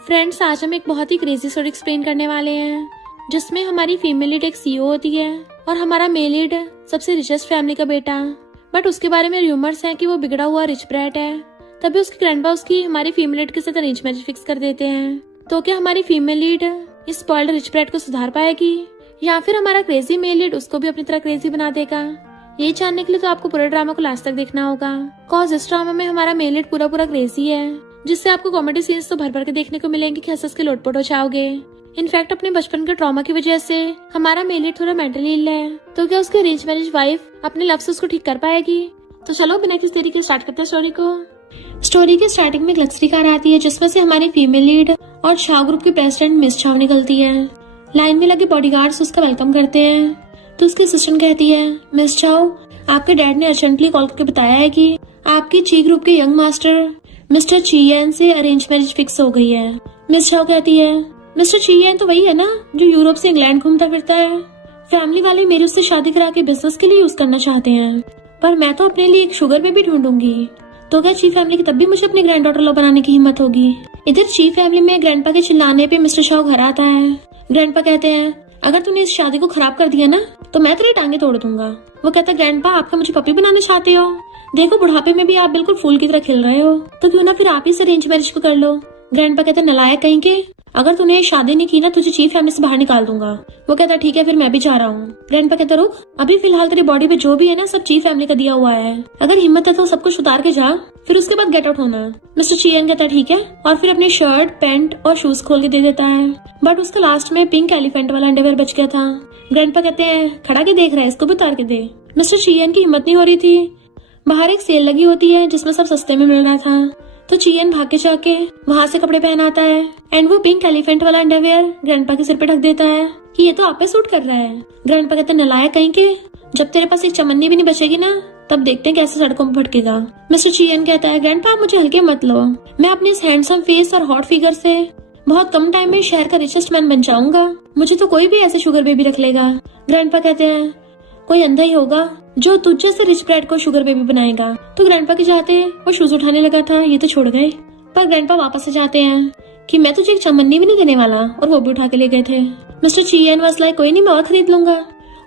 Friends, आज हम एक बहुत ही क्रेजी स्टोरी एक्सप्लेन करने वाले हैं जिसमें हमारी फीमेल लीड एक सीईओ होती है और हमारा मेल लीड सबसे रिचेस्ट फैमिली का बेटा। बट उसके बारे में रूमर्स हैं कि वो बिगड़ा हुआ रिच ब्रैट है। तभी उसके ग्रैंडपा उसकी हमारी फीमेल लीड के साथ अरेंज मैरिज फिक्स कर देते हैं। तो क्या हमारी फीमेल लीड इस स्पॉइल्ड रिच ब्रैट को सुधार पाएगी या फिर हमारा क्रेजी मेल लीड उसको भी अपनी तरह क्रेजी बना देगा? ये जानने के लिए तो आपको पूरे ड्रामा को लास्ट तक देखना होगा, कॉज इस ड्रामा में हमारा मेल लीड पूरा क्रेजी है, जिससे आपको कॉमेडी सीन्स तो भर भर के देखने को मिलेंगे कि हंस के लोटपोट हो जाओगे। इनफैक्ट अपने बचपन के ट्रॉमा की वजह से हमारा मेल लीड थोड़ा मेंटली इल है, तो क्या उसकी अरेंज मैरिज वाइफ अपने लव से उसको ठीक कर पाएगी? तो चलो बिना किसी देरी के स्टार्ट करते हैं स्टोरी को। स्टोरी के स्टार्टिंग में एक लग्जरी कार आती है जिसमें से हमारी फीमेल लीड और शाह ग्रुप की प्रेसिडेंट मिस चाव निकलती है। लाइन में लगे बॉडीगार्ड्स उसका वेलकम करते हैं तो उसकी असिस्टेंट कहती है, मिस चाव, आपके डैड ने अर्जेंटली कॉल करके बताया है कि आपकी ची ग्रुप के यंग मास्टर मिस्टर चीयन से अरेंज मैरिज फिक्स हो गई है। मिस चाव कहती है, मिस्टर चीयन तो वही है ना जो यूरोप से इंग्लैंड घूमता फिरता है। फैमिली वाले मेरी उससे शादी करा के बिजनेस के लिए यूज करना चाहते हैं, पर मैं तो अपने लिए एक शुगर बेबी ढूंढूंगी। तो क्या ची फैमिली की तब भी मुझे अपनी ग्रैंड डॉटर लो बनाने की हिम्मत होगी? इधर ची फैमिली में ग्रैंडपा के चिल्लाने पे मिस्टर शाह घर आता है। ग्रैंडपा कहते हैं, अगर तूने इस शादी को खराब कर दिया ना तो मैं तेरी टांगे तोड़ दूंगा। वो कहता है, ग्रैंडपा आपका मुझे पपी बनाना चाहते हो? देखो बुढ़ापे में भी आप बिल्कुल फूल की तरह खिल रहे हो, तो क्यों ना फिर आप ही से अरेंज मैरिज को कर लो। ग्रैंडपा कहते हैं, नलायक कहीं के, अगर तूने शादी नहीं की ना तुझे चीफ फैमिली से बाहर निकाल दूंगा। वो कहता है, ठीक है फिर मैं भी जा रहा हूँ। ग्रैंडपा कहता है, रुक, अभी फिलहाल तेरी बॉडी पे जो भी है ना सब चीफ फैमिली का दिया हुआ है, अगर हिम्मत है तो सब कुछ उतार के जा, फिर उसके बाद गेट आउट होना। मिस्टर चीयन कहता है, ठीक है, और फिर अपनी शर्ट पैंट और शूज खोल के दे देता है। बट उसका लास्ट में पिंक एलिफेंट वाला अंडरवेयर बच गया था। ग्रैंडपा कहते हैं, खड़ा के देख रहा है, इसको भी उतार के दे। मिस्टर चीयन की हिम्मत नहीं हो रही थी। बाहर एक सेल लगी होती है जिसमें सब सस्ते में मिल रहा था, तो चीयन भाग के जाके वहाँ से कपड़े पहन आता है एंड वो पिंक एलिफेंट वाला अंडरवेयर ग्रैंडपा के सिर पे ढक देता है कि ये तो आप पे सूट कर रहा है। ग्रैंडपा कहते हैं, नलायक कहीं के, जब तेरे पास एक चमन्नी भी नहीं बचेगी ना तब देखते हैं कैसे सड़कों पर भटकेगा। मिस्टर चीयन कहता है, ग्रैंडपा आप मुझे हल्के मत लो, मैं अपने इस हैंडसम फेस और हॉट फिगर से बहुत कम टाइम में शहर का रिचेस्ट मैन बन जाऊंगा, मुझे तो कोई भी ऐसे शुगर बेबी रख लेगा। ग्रैंडपा कहते हैं, कोई अंधा ही होगा जो तुझ जैसे रिच ब्रैड को शुगर बेबी बनाएगा। तो ग्रैंडपा के जाते वो शूज उठाने लगा था, ये तो छोड़ गए, पर ग्रैंडपा वापस से जाते हैं कि मैं तुझे एक चमन्नी भी नहीं देने वाला, और वो भी उठा के ले गए थे। मिस्टर चीयन वाज लाइक, कोई नहीं मैं और खरीद लूंगा।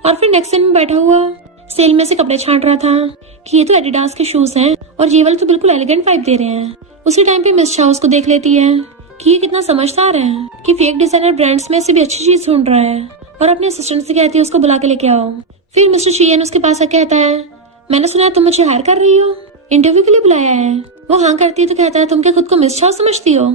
और फिर नेक्स्ट टाइम बैठा हुआ सेल में से कपड़े छांट रहा था कि ये तो एडिडास के शूज हैं और ये वाले तो बिल्कुल एलिगेंट वाइब दे रहे हैं। उसी टाइम पे मिस चाव उसको देख लेती है कि ये कितना समझदार है कि फेक डिजाइनर ब्रांड्स में से भी अच्छी चीज ढूंढ रहा है, और अपने असिस्टेंट से कहती है उसको बुला के लेके आओ। फिर मिस्टर चीयन उसके पास आके कहता है, मैंने सुना है तुम मुझे हायर कर रही हो, इंटरव्यू के लिए बुलाया है। वो हाँ करती है तो कहता है, तुम क्या खुद को मिस चाव समझती हो?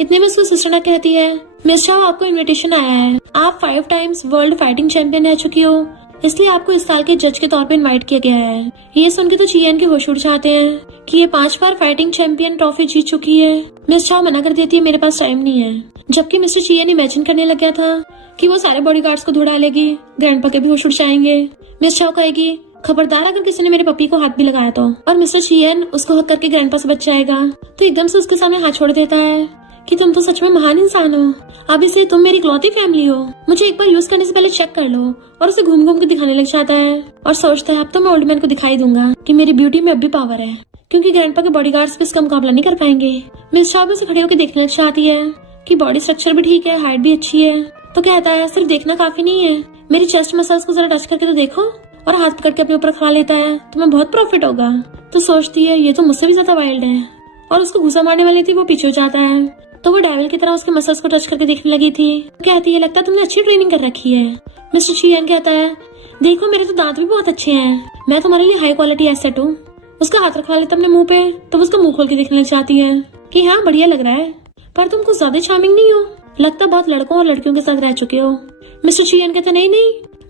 इतने में उसकी असिस्टेंट कहती है, मिस चाव आपको इनविटेशन आया है, आप 5 टाइम्स वर्ल्ड फाइटिंग चैंपियन रह चुकी हो, इसलिए आपको इस साल के जज के तौर पे इनवाइट किया गया है। ये सुन के तो चीयन के होश उड़ जाते हैं कि ये 5 बार फाइटिंग चैंपियन ट्रॉफी जीत चुकी है। मिस चाव मना कर देती है, मेरे पास टाइम नहीं है। जबकि मिस्टर चीयन इमेजिन करने लग गया था कि वो सारे बॉडीगार्ड्स को धुड़ा लेगी, ग्रैंडपा के भी होश उड़ जाएंगे। मिस चाव कहेगी, खबरदार अगर किसी ने मेरे पपी को हाथ भी लगाया तो, और मिस्टर चीयन उसको हक करके ग्रैंडपा से बच जाएगा। तो एकदम से उसके सामने हाथ छोड़ देता है कि तुम तो सच में महान इंसान हो, अभी से तुम मेरी इकलौती फैमिली हो, मुझे एक बार यूज करने से पहले चेक कर लो। और उसे घूम घूम के दिखाने लग जाता है और सोचता है, अब तो मैं ओल्ड मैन को दिखाई दूंगा कि मेरी ब्यूटी में अब भी पावर है, क्योंकि ग्रैंडपा के बॉडीगार्ड्स पे इसका मुकाबला नहीं कर पाएंगे। मिस चाव उसे खड़े होकर देखने लग जाती है कि बॉडी स्ट्रक्चर भी ठीक है, हाइट भी अच्छी है। तो कहता है, सिर्फ देखना काफी नहीं है, मेरी चेस्ट मसल्स को जरा टच करके तो देखो, और हाथ पकड़ के अपने ऊपर खा लेता है, तुम्हें बहुत प्रॉफिट होगा। तो सोचती है, ये तो मुझसे भी ज्यादा वाइल्ड है, और उसको घुसा मारने वाली थी वो पीछे हो जाता है, तो वो डेविल की तरह उसके मसल्स को टच करके देखने लगी थी। कहती है, लगता है तुमने अच्छी ट्रेनिंग कर रखी है। मिस्टर चीयन कहता है, देखो मेरे तो दांत भी बहुत अच्छे हैं, मैं तुम्हारे लिए हाई क्वालिटी एसेट हूँ। उसका हाथ रखवा लेता अपने मुंह पे, तो उसका मुंह खोल के देखने लग जाती है कि हाँ बढ़िया लग रहा है, पर तुम कुछ ज्यादा चार्मिंग नहीं हो, लगता बहुत लड़कों और लड़कियों के साथ रह चुके हो। मिस्टर चीयन कहता, नहीं,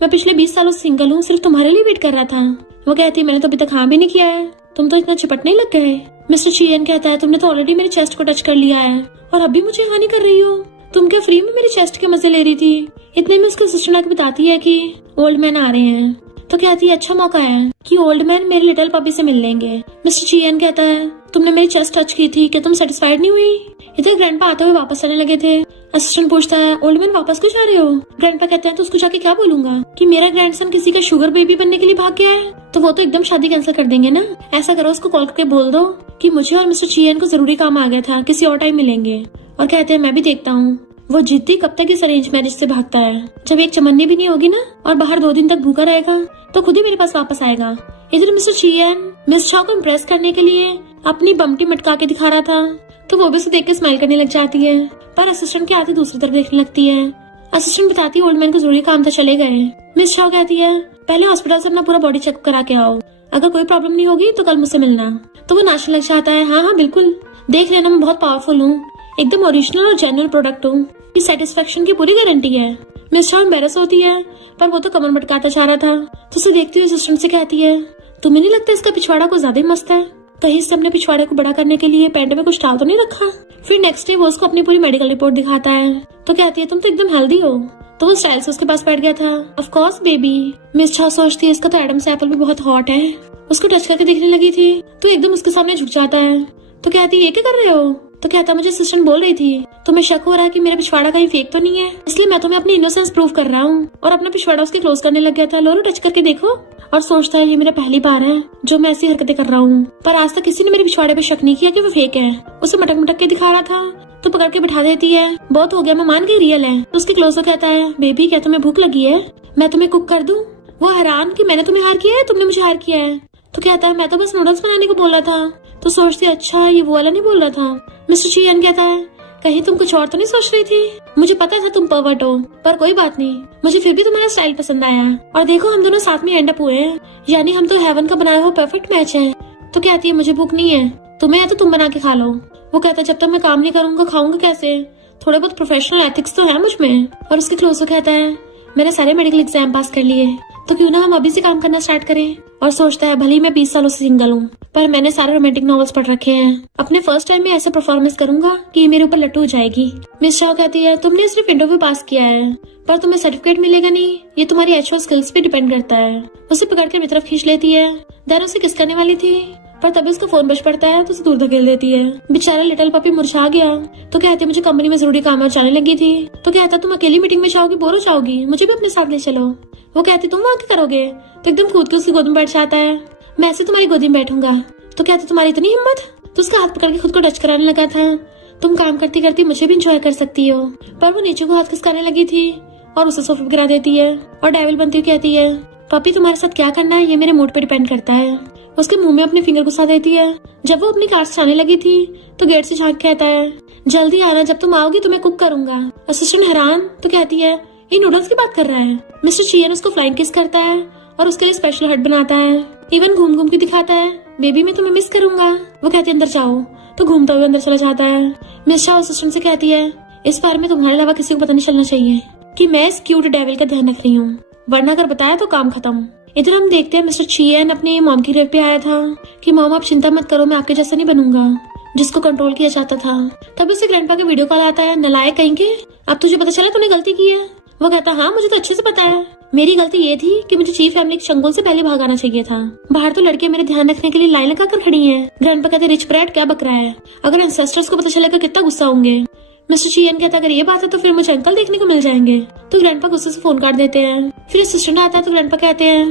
मैं पिछले 20 सालों से सिंगल हूँ, सिर्फ तुम्हारे लिए वेट कर रहा था। वो कहती है, मैंने तो अभी तक हाँ भी नहीं किया है, तुम तो इतना चिपटने लग गए। मिस्टर चीयन कहता है, तुमने तो ऑलरेडी मेरे चेस्ट को टच कर लिया है और अभी मुझे हानि कर रही हो, तुम क्या फ्री में मेरे चेस्ट के मजे ले रही थी? इतने में उसकी असिस्टेंट आके बताती है कि ओल्ड मैन आ रहे हैं। तो कहती है, अच्छा मौका है कि ओल्ड मैन मेरे लिटिल पपी से मिल लेंगे। मिस्टर चीयन कहता है, तुमने मेरी चेस्ट टच की थी, क्या तुम सेटिस्फाइड नहीं हुई? इधर ग्रैंडपा आते हुए वापस आने लगे थे। असिस्टेंट पूछता है, ओल्ड मैन वापस क्यों जा रहे हो? ग्रैंडपा कहते हैं, तो उसको जाके क्या बोलूंगा कि मेरा ग्रैंडसन किसी का शुगर बेबी बनने के लिए भाग गया है? तो वो तो एकदम शादी कैंसिल कर देंगे ना। ऐसा करो, उसको कॉल करके बोल दो कि मुझे और मिस्टर चीयन को जरूरी काम आ गया था, किसी और टाइम मिलेंगे। और कहते हैं मैं भी देखता हूँ वो जिद्दी कब तक इस अरेंज मैरिज से भागता है। जब एक चमन्नी भी नहीं होगी ना और बाहर 2 दिन तक भूखा रहेगा तो खुद ही मेरे पास वापस आएगा। इधर मिस्टर चियन मिस शाओ को इम्प्रेस करने के लिए अपनी बमटी मटका के दिखा रहा था तो वो भी उसे देख के स्माइल करने लग जाती है, पर असिस्टेंट के आते दूसरी तरफ देखने लगती है। असिस्टेंट बताती है ओल्ड मैन को जरूरी काम था, चले गए। मिस शाओ कहती है पहले हॉस्पिटल से अपना पूरा बॉडी चेक करा के आओ, अगर कोई प्रॉब्लम नहीं होगी तो कल मुझसे मिलना। तो वो नाचने लग जाता है, हाँ बिल्कुल, देख लेना मैं बहुत पावरफुल हूँ, एकदम ओरिजिनल और जेन्युइन प्रोडक्ट हूँ, ये सेटिस्फेक्शन की पूरी गारंटी है। मिस शाओ एम्बेरस होती है पर वो तो कमर मटकाता जा रहा था तो उसे देखती हुई असिस्टेंट से कहती है तुम्हें नहीं लगता इसका पिछवाड़ा कुछ ज्यादा ही मस्त है, कहीं इससे अपने पिछवाड़े को बड़ा करने के लिए पैंट में कुछ डाल तो नहीं रखा। फिर नेक्स्ट डे वो उसको अपनी पूरी मेडिकल रिपोर्ट दिखाता है तो कहती है तुम तो एकदम हेल्दी हो। तो वो स्टाइल से उसके पास बैठ गया था। Of course baby. Miss Shao सोचती है इसका तो एडम्स एप्पल भी बहुत हॉट है। उसको टच करके देखने लगी थी तो एकदम उसके सामने झुक जाता है तो कहती है ये क्या कर रहे हो। तो कहता मुझे असिस्टेंट बोल रही थी तुम्हें शक हो रहा है कि मेरा पिछवाड़ा कहीं फेक तो नहीं है, इसलिए मैं तुम्हें अपनी इनोसेंस प्रूव कर रहा हूँ। और अपना पिछवाड़ा उसके क्लोज करने लग गया था। लोरो टच करके देखो। और सोचता है ये मेरा पहली बार है जो मैं ऐसी हरकतें कर रहा हूँ, पर आज तक किसी ने मेरे पिछवाड़े पे शक नहीं किया कि वो फेक है। उसे मटक मटक के दिखा रहा था तो पकड़ के बिठा देती है, बहुत हो गया मैं मान गई रियल है। तो उसके क्लोज कहता है बेबी क्या तुम्हें भूख लगी है, मैं तुम्हें कुक कर दूं। वो हैरान कि मैंने तुम्हें हार किया है, तुमने मुझे हार किया है। तो कहता है मैं तो बस नूडल्स बनाने को बोला था। तो सोचती अच्छा ये वो वाला नहीं बोल रहा था। मिस्टर चियन कहता है कहीं तुम कुछ और तो नहीं सोच रही थी, मुझे पता था तुम परवर्ट हो, पर कोई बात नहीं, मुझे फिर भी तुम्हारा स्टाइल पसंद आया और देखो हम दोनों साथ में एंड अप हुए हैं, यानी हम तो हेवन का बनाया हुआ परफेक्ट मैच है। तो कहती है मुझे भूख नहीं है, तुम्हें है तो तुम बना के खा लो। वो कहता है जब तक मैं काम नहीं करूंगा खाऊंगा कैसे, थोड़े बहुत प्रोफेशनल एथिक्स तो है मुझ में। और उसके क्लोज कहता है मैंने सारे मेडिकल एग्जाम पास कर लिए तो क्यों ना हम अभी से काम करना स्टार्ट करें। और सोचता है भले ही मैं 20 सालों से सिंगल हूँ पर मैंने सारे रोमांटिक नॉवेल्स पढ़ रखे हैं, अपने फर्स्ट टाइम में ऐसा परफॉर्मेंस करूंगा कि ये मेरे ऊपर लट्टू हो जाएगी। मिस शाओ कहती है तुमने सिर्फ इंटरव्यू पास किया है पर तुम्हें सर्टिफिकेट मिलेगा नहीं, ये तुम्हारी एचओ स्किल्स पे डिपेंड करता है। उसे पकड़ कर मेरी तरफ खींच लेती है। देन उसे किस करने वाली थी पर तभी उसका फोन बज पड़ता है तो उसे दूर धकेल देती है। बेचारा लिटिल पपी मुरझा गया। तो कहते मुझे कंपनी में जरूरी काम है जाने लगी थी। तो कहता तुम अकेली मीटिंग में जाओगी, बोर हो जाओगी, मुझे भी अपने साथ ले चलो। वो कहती तुम वहाँ क्या करोगे। तो एकदम कूद के उसकी गोद में बैठ जाता है, मैं ऐसे तुम्हारी गोदी में बैठूंगा। तो कहते तुम्हारी इतनी हिम्मत। तो उसका हाथ पकड़ के खुद को टच कराने लगा था, तुम काम करती करती मुझे भी इंजॉय कर सकती हो। पर वो नीचे को हाथ खिसकाने लगी थी और उसे सोफे पे गिरा देती है और डेविल बनती हुई कहती है पपी तुम्हारे साथ क्या करना है ये मेरे मूड पे डिपेंड करता है। उसके मुंह में अपने फिंगर घुसा देती है। जब वो अपनी कार से जाने लगी थी तो गेट से झांक कहता है जल्दी आना, जब तुम आओगी तो मैं कुक करूंगा। असिस्टेंट हैरान तो कहती है ये नूडल्स की बात कर रहा है। मिस्टर चियन उसको फ्लाइंग किस करता है और उसके लिए स्पेशल हट बनाता है, इवन घूम घूम के दिखाता है बेबी मैं तुम्हें मिस करूंगा। वो कहती है अंदर जाओ, तो घूमता हुए अंदर चला जाता है। मिस शाओ असिस्टेंट से कहती है इस बारे में तुम्हारे अलावा किसी को पता नहीं चलना चाहिए कि मैं इस क्यूट डेविल का ध्यान रख रही हूँ, वरना अगर बताया तो काम खत्म। इधर हम देखते हैं मिस्टर चियन अपनी मॉम की ग्रेव पे आया था कि मॉम आप चिंता मत करो, मैं आपके जैसा नहीं बनूंगा, जिसको कंट्रोल किया जाता था। तब उसे ग्रैंडपा का वीडियो कॉल आता है, नलायक कहीं के, अब तुझे पता चला तूने गलती की है। वो कहता हाँ मुझे तो अच्छे से पता है, मेरी गलती ये थी कि मुझे चीफ फैमिली के चंगुल से पहले भाग आना चाहिए था। बाहर तो लड़कियां मेरे ध्यान रखने के लिए लाइन लगा कर खड़ी हैं। ग्रैंडपा कहते रिच ब्रैड क्या बक रहा है, अगर एंसेस्टर्स को पता चलेगा कितना गुस्सा होंगे। मिस्टर चियन कहता अगर ये बात है तो फिर मुझे अंकल देखने को मिल जाएंगे। तो ग्रैंडपा गुस्से से फोन काट देते हैं। फिर असिस्टेंट आता है तो ग्रैंडपा कहते हैं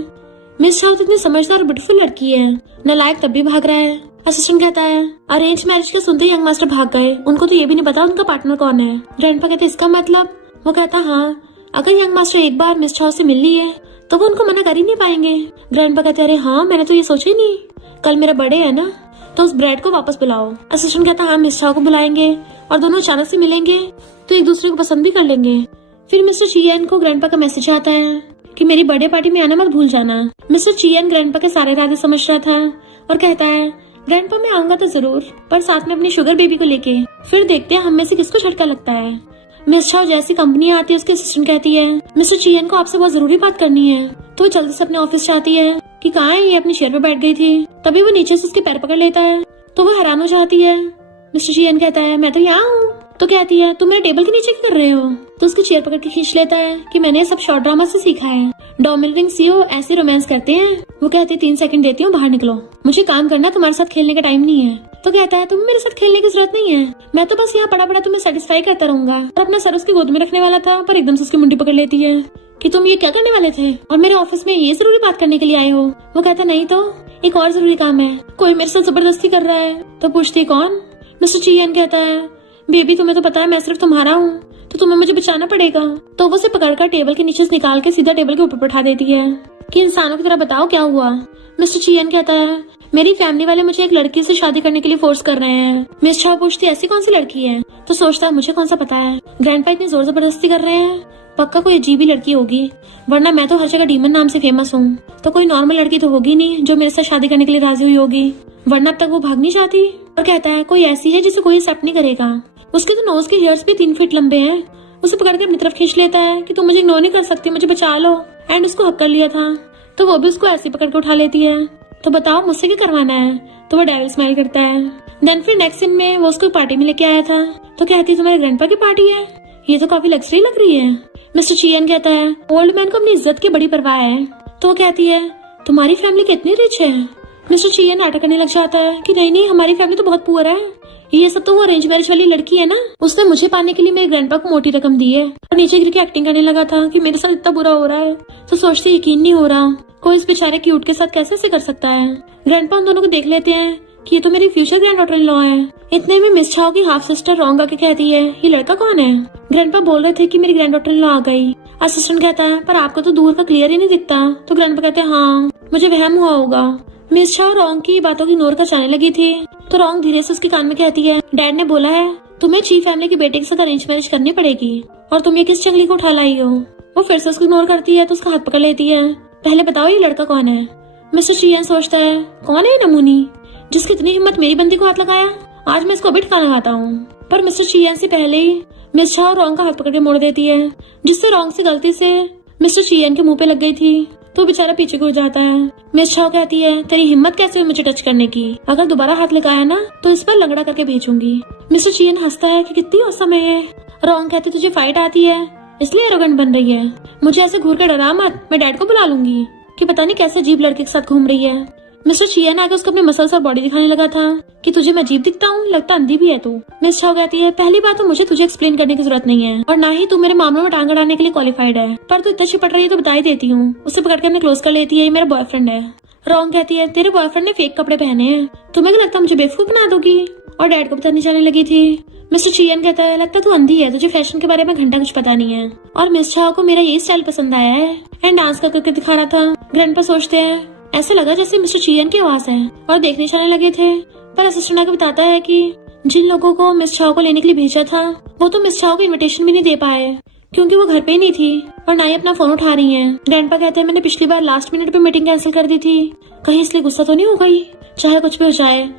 मिस शाओ इतनी समझदार और ब्यूटीफुल लड़की है, नलायक तब भी भाग रहा है। असिस्टेंट कहता है अरेंज मैरिज के सुनते ही यंग मास्टर भाग गए, उनको तो ये भी नहीं पता उनका पार्टनर कौन है। ग्रैंडपा कहते इसका मतलब। वो कहता हाँ अगर यंग मास्टर एक बार मिस शाओ से मिल ली है तो वो उनको मना कर ही नहीं पाएंगे। ग्रैंडपा कहते अरे हाँ मैंने तो ये सोचा ही नहीं, कल मेरा बर्थडे है ना, तो उस ब्रेड को वापस बुलाओ। असिस्टेंट कहता हाँ मिस शाओ को बुलाएंगे और दोनों अचानक से मिलेंगे तो एक दूसरे को पसंद भी कर लेंगे। फिर मिस्टर चियन को ग्रैंडपा का मैसेज आता है कि मेरी बर्थडे पार्टी में आना मत भूल जाना। मिस्टर चियन ग्रैंडपा के सारे इरादे समझ रहा था और कहता है ग्रैंडपा मैं आऊंगा तो जरूर, पर साथ में अपनी शुगर बेबी को लेके, फिर देखते हैं हम में से किसको झटका लगता है। मिस शाओ जैसी कंपनी आती है उसके असिस्टेंट कहती है मिस्टर चियन को आपसे बहुत जरूरी बात करनी है। तो जल्दी से अपने ऑफिस जाती है कि कहाँ है ये, अपनी चेयर पे बैठ गई थी। तभी वो नीचे से उसके पैर पकड़ लेता है तो वो हैरान हो जाती है। मिस्टर चियन कहता है मैं तो यहाँ हूँ। तो कहती है तुम मेरे टेबल के नीचे क्या कर रहे हो। तो उसकी चेयर पकड़ के खींच लेता है कि मैंने सब शॉर्ट ड्रामा से सीखा है, डोमिनेटिंग सीओ ऐसे रोमांस करते हैं। वो कहती है 3 सेकंड देती हूँ, बाहर निकलो, मुझे काम करना, तुम्हारे साथ खेलने का टाइम नहीं है। तो कहता है तुम्हें मेरे साथ खेलने की जरूरत नहीं है, मैं तो बस यहाँ पड़ा पड़ा तुम्हें सेटिस्फाई करता रहूंगा। और अपना सर उसकी गोद में रखने वाला था पर एकदम से उसकी मुंडी पकड़ लेती है कि तुम ये क्या करने वाले थे और मेरे ऑफिस में ये जरूरी बात करने के लिए आए हो। वो कहता नहीं तो एक और जरूरी काम है, कोई मेरे साथ जबरदस्ती कर रहा है। तो पूछती कौन। मिस्टर चियन कहता है बेबी तुम्हें तो पता है मैं सिर्फ तुम्हारा हूँ, तो तुम्हें मुझे बचाना पड़ेगा। तो वो उसे पकड़कर टेबल के नीचे से निकाल के सीधा टेबल के ऊपर बैठा देती है कि इंसानों की तरह बताओ क्या हुआ। मिस्टर चियन कहता है मेरी फैमिली वाले मुझे एक लड़की से शादी करने के लिए फोर्स कर रहे हैं। मिस चाओ पूछती ऐसी कौन सी लड़की है, तो सोचता है मुझे कौन सा पता है। ग्रैंडपा इतनी जोर जबरदस्ती कर रहे हैं, पक्का कोई अजीब ही लड़की होगी, वरना मैं तो हर जगह डीमन नाम से फेमस हूँ, तो कोई नॉर्मल लड़की तो होगी नहीं जो मेरे साथ शादी करने के लिए राजी हुई होगी, वरना अब तक वो भाग नहीं जाती। और कहता है कोई ऐसी है जिसे कोई एक्सेप्ट नहीं करेगा। उसके तो नोज के हेयर्स भी 3 फीट लंबे हैं। उसे पकड़ के अपनी तरफ खींच लेता है कि तुम मुझे इग्नोर नहीं कर सकती, मुझे बचा लो। एंड उसको हक कर लिया था, तो वो भी उसको ऐसे पकड़ के उठा लेती है। तो बताओ मुझसे क्या करवाना है, तो वो डेविल स्माइल करता है। देन फिर नेक्स्ट सीन में वो उसको पार्टी में लेके आया था, तो कहती है तुम्हारे ग्रैंडपा की पार्टी है, ये तो काफी लग्जरी लग रही है। मिस्टर चियन कहता है ओल्ड मैन को अपनी इज्जत की बड़ी परवाह है। तो वो कहती है तुम्हारी फैमिली कितनी रिच है। मिस्टर चियन नाटक करने लग जाता है कि नहीं हमारी फैमिली तो बहुत पुअर है, ये सब तो वो अरेंज मैरिज वाली लड़की है ना, उसने मुझे पाने के लिए मेरे ग्रैंडपा को मोटी रकम दी है। और नीचे गिर के एक्टिंग करने लगा था कि मेरे साथ इतना बुरा हो रहा है, तो सोचते यकीन नहीं हो रहा कोई इस बेचारे क्यूट के साथ कैसे से कर सकता है। ग्रैंडपा उन दोनों को देख लेते हैं कि ये तो मेरी future grand daughter in law है। इतने में मिस चाओ की हाफ सिस्टर रॉन्ग आके कहती है ये लड़का कौन है। ग्रैंडपा बोल रहे थे कि मेरी ग्रैंड डॉटर इन लॉ आ गई। असिस्टेंट कहता है पर आपको तो दूर का क्लियर ही नहीं दिखता। तो ग्रैंडपा कहते हैं हाँ मुझे वहम हुआ होगा। मिस चाओ रॉन्ग की बातों की इग्नोर कर जाने लगी थी, तो रॉन्ग धीरे से उसके कान में कहती है डैड ने बोला है तुम्हें चीफ फैमिली के बेटे के साथ अरेंज मैरिज करनी पड़ेगी, और तुम ये किस चंगली को उठा लाई हो। वो फिर से उसको इग्नोर करती है तो उसका हाथ पकड़ लेती है। पहले बताओ ये लड़का कौन है। मिस्टर चियन सोचता है कौन है नमूनी जिसकी इतनी हिम्मत मेरी बंदी को हाथ लगाया, आज मैं इसको अभी ठिकाना लगाता हूँ। पर मिस्टर चियन से पहले ही मिस चाओ रॉन्ग का हाथ पकड़ के मोड़ देती है, जिससे रॉन्ग से गलती से मिस्टर चियन के मुंह पे लग गई थी, तो बेचारा पीछे गिर जाता है। मिस चाओ कहती है तेरी हिम्मत कैसे हुई मुझे टच करने की, अगर दोबारा हाथ लगाया ना तो इस पर लंगड़ा करके भेजूंगी। मिस्टर चियन हंसता है कि कितनी औसम है। रॉन्ग कहती तुझे फाइट आती है इसलिए एरोगेंट बन रही है, मुझे ऐसे घूर के डरा मत, मैं डैड को बुला लूंगी कि पता नहीं कैसे अजीब लड़के के साथ घूम रही है। मिस्टर चियन आगे उसको अपने मसल्स और बॉडी दिखाने लगा था कि तुझे मैं अजीब दिखता हूँ, लगता अंधी भी है तू। मिस चाओ कहती है पहली बात तो मुझे तुझे एक्सप्लेन करने की जरूरत नहीं है, और ना ही तू मेरे मामलों में टांग अड़ाने के लिए क्वालिफाइड है, पर तू इतना चिपट रही है तो बता ही देती हूँ। उसे पकड़ कर क्लोज कर लेती है, ये मेरा बॉयफ्रेंड है। रॉन्ग कहती है तेरे बॉयफ्रेंड ने फेक कपड़े पहने हैं, तुम्हें क्या लगता मुझे बेवकूफ बना दोगी, और डैड को बताने जाने लगी थी। मिस्टर चियन कहता है लगता तू अंधी है, तुझे फैशन के बारे में घंटा कुछ पता नहीं है, और मिस चाओ को मेरा ये स्टाइल पसंद आया है एंड डांस करके दिखा रहा था। ग्रैंडपा सोचते हैं ऐसे लगा जैसे मिस्टर चियन की आवाज है, और देखने जाने लगे थे। पर असिस्टेंट आके बताता है कि जिन लोगों को मिस चाओ को लेने के लिए भेजा था वो तो मिस चाओ को इनविटेशन भी नहीं दे पाए, क्योंकि वो घर पे ही नहीं थी और ना ही अपना फोन उठा रही है। ग्रैंडपा कहते हैं मैंने पिछली बार लास्ट मिनट पे मीटिंग कैंसिल कर दी थी, कहीं इसलिए गुस्सा तो नहीं हो गई, चाहे कुछ भी हो जाए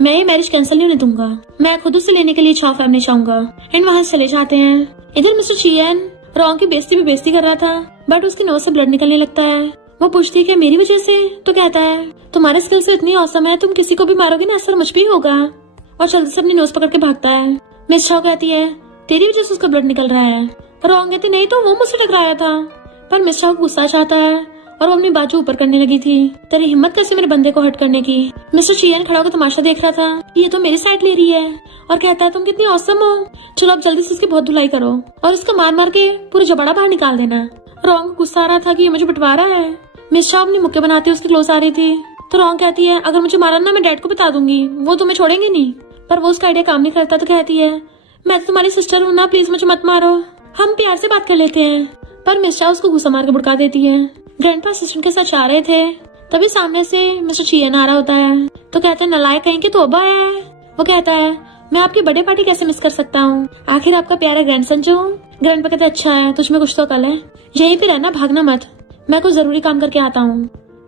मैं ये मैरिज कैंसिल नहीं होने दूंगा, मैं खुद उसे लेने के लिए चाओ फैमिली चाहूंगा। एंड वहाँ से चले जाते हैं। इधर मिस्टर चियन रॉन्ग की बेइज्जती कर रहा था, बट उसकी नोज से ब्लड निकलने लगता है। वो पूछती है कि मेरी वजह से, तो कहता है तुम्हारे स्किल से इतनी औसम है, तुम किसी को भी मारोगे ना असर मुझ पे ही होगा, और जल्दी से अपनी नोज पकड़ के भागता है। मिस चाओ कहती है तेरी वजह से उसका ब्लड निकल रहा है। रॉन्ग कहती नहीं तो वो मुझसे टकराया था। पर मिस चाओ को गुस्सा चाहता है और वो अपनी बाजू ऊपर करने लगी थी, तेरी हिम्मत कैसे मेरे बंदे को हर्ट करने की। मिस्टर चियन खड़ा होकर तमाशा देख रहा था, ये तो मेरी साइड ले रही है, और कहता है तुम कितनी औसम हो, चलो अब जल्दी से उसकी बहुत धुलाई करो और उसको मार मार के पूरे जबाड़ा बाहर निकाल देना। रॉन्ग गुस्सा आ रहा था कि ये मुझे बंटवा रहा है। मिस चाओ अपनी मुक्के बनाती उसके क्लोज आ रही थी, तो रॉन्ग कहती है अगर मुझे मारा ना मैं डैड को बता दूंगी, वो तुम्हें छोड़ेंगे नहीं। पर वो उसका आइडिया काम नहीं करता, तो कहती है मैं तो तुम्हारी सिस्टर हूँ ना, प्लीज मुझे मत मारो, हम प्यार से बात कर लेते हैं। पर मिस चाओ उसको गुस्सा मार के भड़का देती है। ग्रैंडपा असिस्टेंट के साथ जा रहे थे, तभी सामने से मिस्टर चियन आ रहा होता है, तो कहते हैं नलायक कहीं के तौबा है। वो कहता है मैं आपकी बर्थडे पार्टी कैसे मिस कर सकता हूँ, आखिर आपका प्यारा ग्रैंडसन जो हूँ। ग्रैंडपा कहता है अच्छा है, तुझमें कुछ तो कल है, यहीं पे रहना, भागना मत, मैं कुछ जरूरी काम करके आता हूँ।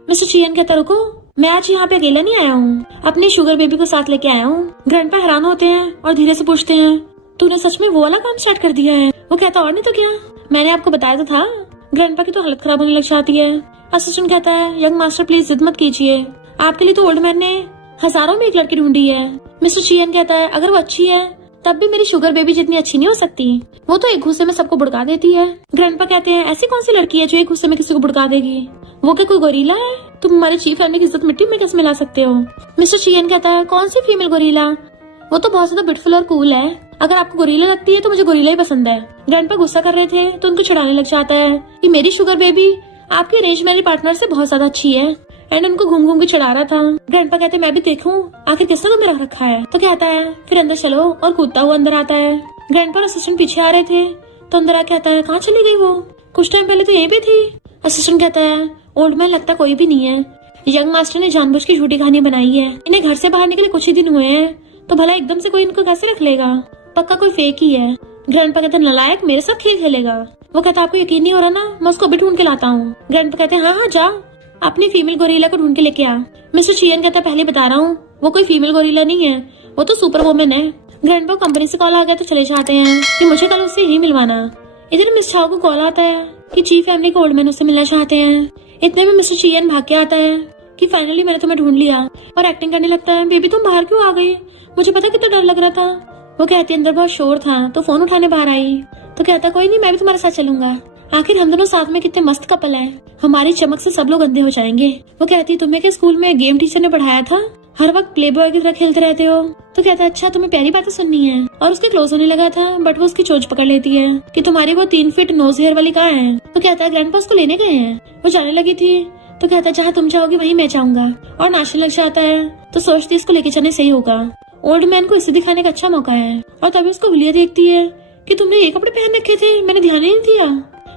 मिस्टर चियन कहता रुको, मैं आज यहाँ पे अकेला नहीं आया हूँ, अपने शुगर बेबी को साथ लेके आया हूँ। ग्रैंडपा हैरान होते हैं और धीरे से पूछते हैं तूने सच में वो वाला काम स्टार्ट कर दिया है। वो कहता और नहीं तो क्या, मैंने आपको बताया तो था। ग्रैंडपा की तो हालत खराब होने लग जाती है। असिस्टेंट कहता है यंग मास्टर प्लीज जिद मत कीजिए, आपके लिए तो ओल्ड मैन ने हजारों में एक लड़की ढूंढी है। मिस्टर चियन कहता है अगर वो अच्छी है तब भी मेरी शुगर बेबी जितनी अच्छी नहीं हो सकती, वो तो एक घूसे में सबको बुड़का देती है। ग्रैंडपा कहते हैं ऐसी कौन सी लड़की है जो एक घूसे में किसी को बुड़का देगी, वो क्या कोई गोरीला है, तुम हमारे चीफ फैमिली की इज्जत मिट्टी में कैसे मिला सकते हो। मिस्टर चियन कहता है कौन सी फीमेल गोरीला, वो तो बहुत ज्यादा ब्यूटीफुल और कूल है, अगर आपको गोरीला लगती है तो मुझे गोरीला ही पसंद है। ग्रैंडपा गुस्सा कर रहे थे तो उनको चिढ़ाने लग जाता है कि मेरी शुगर बेबी आपके अरेंज मैरिज पार्टनर से बहुत ज्यादा अच्छी है। एंड उनको घूम घूम के चढ़ा रहा था। ग्रैंडपा कहते मैं भी देखूं आखिर किसने तो मेरा रखा है। तो कहता है फिर अंदर चलो और कूदता हुआ अंदर आता है। ग्रैंडपा और असिस्टेंट पीछे आ रहे थे तो अंदर आके कहता है कहाँ चली गई वो, कुछ टाइम पहले तो यहीं पे थी। असिस्टेंट कहता है ओल्ड मैन लगता कोई भी नहीं है, यंग मास्टर ने जानबूझ के झूठी कहानी बनाई है। इन्हें घर से बाहर निकले कुछ ही दिन हुए हैं तो भला एकदम से कोई इनको कैसे रख लेगा, पक्का कोई फेक ही है। ग्रैंडपा कहते नालायक मेरे साथ खेल खेलेगा। वो कहता आपको यकीन नहीं हो रहा ना, मैं उसको अभी ढूंढ के लाता हूँ। ग्रैंडपा कहते हैं हाँ जा अपनी फीमेल गोरिल्ला को ढूंढ के लेके आ। मिस्टर चियन कहता है पहले बता रहा हूँ वो कोई फीमेल गोरिल्ला नहीं है, वो तो सुपर वुमेन है। ग्रैंडपा कंपनी से कॉल आ गया तो चले जाते हैं कि मुझे कल उससे यही मिलवाना। इधर मिस चाओ को कॉल आता है कि चीफ फैमिली के ओल्ड मैन उससे मिलना चाहते हैं। इतने में मिस्टर चियन भाग के आता है कि फाइनली मैंने तुम्हें ढूंढ लिया, और एक्टिंग करने लगता है बेबी तुम बाहर क्यों आ गई, मुझे पता कितना डर लग रहा था। वो कहती है अंदर बहुत शोर था तो फोन उठाने बाहर आई। तो कहता कोई नहीं मैं भी तुम्हारे साथ चलूंगा, आखिर हम दोनों साथ में कितने मस्त कपल हैं, हमारी चमक से सब लोग अंधे हो जाएंगे। वो कहती है तुम्हें क्या स्कूल में गेम टीचर ने पढ़ाया था, हर वक्त प्ले बॉय की तरह खेलते रहते हो। तो कहता है अच्छा तुम्हें प्यारी बातें सुननी है, और उसके क्लोज होने लगा था बट वो उसकी चोंच पकड़ लेती है कि तुम्हारी वो 3 फीट नोज हेयर वाली कहाँ है। तो कहता है ग्रैंडपा उसको लेने गए हैं, वो जाने लगी थी। तो कहता है जहाँ तुम जाओगी वहीं मैं जाऊंगा, और नाचने लग जाता है। तो सोचती है इसको लेके चलने सही होगा, ओल्ड मैन को इसे दिखाने का अच्छा मौका है। और तभी उसको हुलिया देखती है कि तुमने ये कपड़े पहन रखे थे, मैंने ध्यान ही नहीं दिया।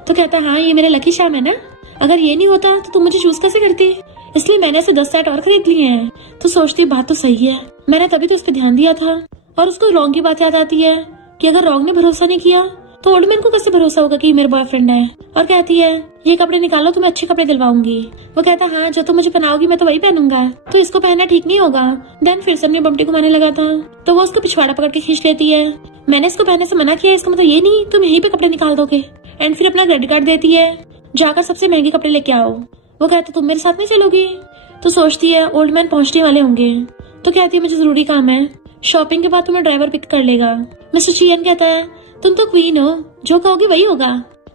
तो कहता हाँ ये मेरे लकी शाम है ना, अगर ये नहीं होता तो तुम मुझे चूज कैसे करती, इसलिए मैंने ऐसे 10 सेट और खरीद लिए हैं। तो सोचती बात तो सही है, मैंने तभी तो उस पर ध्यान दिया था। और उसको रॉन्ग की बात याद आती है कि अगर रॉन्ग ने भरोसा नहीं किया तो ओल्ड मैन को कैसे भरोसा होगा कि मेरा बॉयफ्रेंड है। और कहती है ये कपड़े निकालो तुम्हें अच्छे कपड़े दिलवाऊंगी। वो कहता हाँ जो तुम मुझे पहनाओगी मैं तो वही पहनूंगा, तो इसको पहनना ठीक नहीं होगा। देन फिर से अपनी बमटी घुमाने लगा था तो वो उसको पिछवाड़ा पकड़ के खींच लेती है। मैंने इसको पहनने से मना किया, इसका मतलब ये नहीं तुम यहीं पे कपड़े निकाल दोगे। एंड फिर अपना क्रेडिट कार्ड देती है, जाकर सबसे महंगे कपड़े लेके आओ। वो कहता तुम मेरे साथ नहीं चलोगी। तो सोचती है ओल्ड मैन पहुंचने वाले होंगे। तो कहती है मुझे जरूरी काम है, शॉपिंग के बाद तुम्हें ड्राइवर पिक कर लेगा। मिस्टर चियन कहता है तुम तो क्वीन हो, जो कहोगे वही होगा।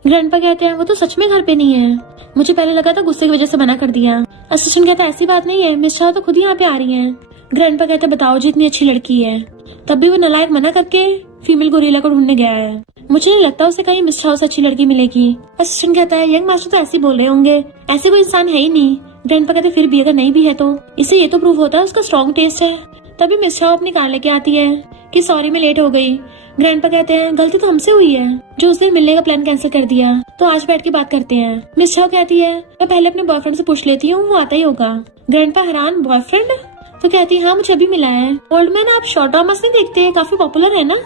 ग्रैंडपा कहते हैं वो तो सच में घर पे नहीं है, मुझे पहले लगा था गुस्से की वजह से मना कर दिया। असिस्टेंट कहता है ऐसी बात नहीं है, मिस चाओ तो खुद यहाँ पे आ रही है। ग्रैंडपा कहते हैं बताओ जी इतनी अच्छी लड़की है, तब भी वो नालायक मना करके फीमेल गोरिल्ला को ढूंढने गया है, मुझे नहीं लगता उसे कहीं मिस चाओ से अच्छी लड़की मिलेगी। असिस्टेंट कहता है यंग मास्टर तो ऐसे बोल रहे होंगे, ऐसे कोई इंसान है ही नहीं। ग्रैंडपा कहते फिर भी अगर नहीं भी है तो इसे ये तो प्रूव होता है उसका स्ट्रॉन्ग टेस्ट है। तभी मिस चाओ अपनी कार लेके आती है कि सॉरी मैं लेट हो गई। ग्रैंडपा कहते हैं गलती तो हमसे हुई है, जो उस दिन मिलने का प्लान कैंसिल कर दिया, तो आज बैठ के बात करते हैं। मिस चाओ कहती है मैं पहले अपने बॉयफ्रेंड से पूछ लेती हूँ, वो आता ही होगा। ग्रैंडपा हैरान बॉयफ्रेंड? तो कहती है हाँ मुझे अभी मिला है। ओल्ड मैन आप शॉर्ट ड्रामास नहीं देखते, काफी पॉपुलर है ना।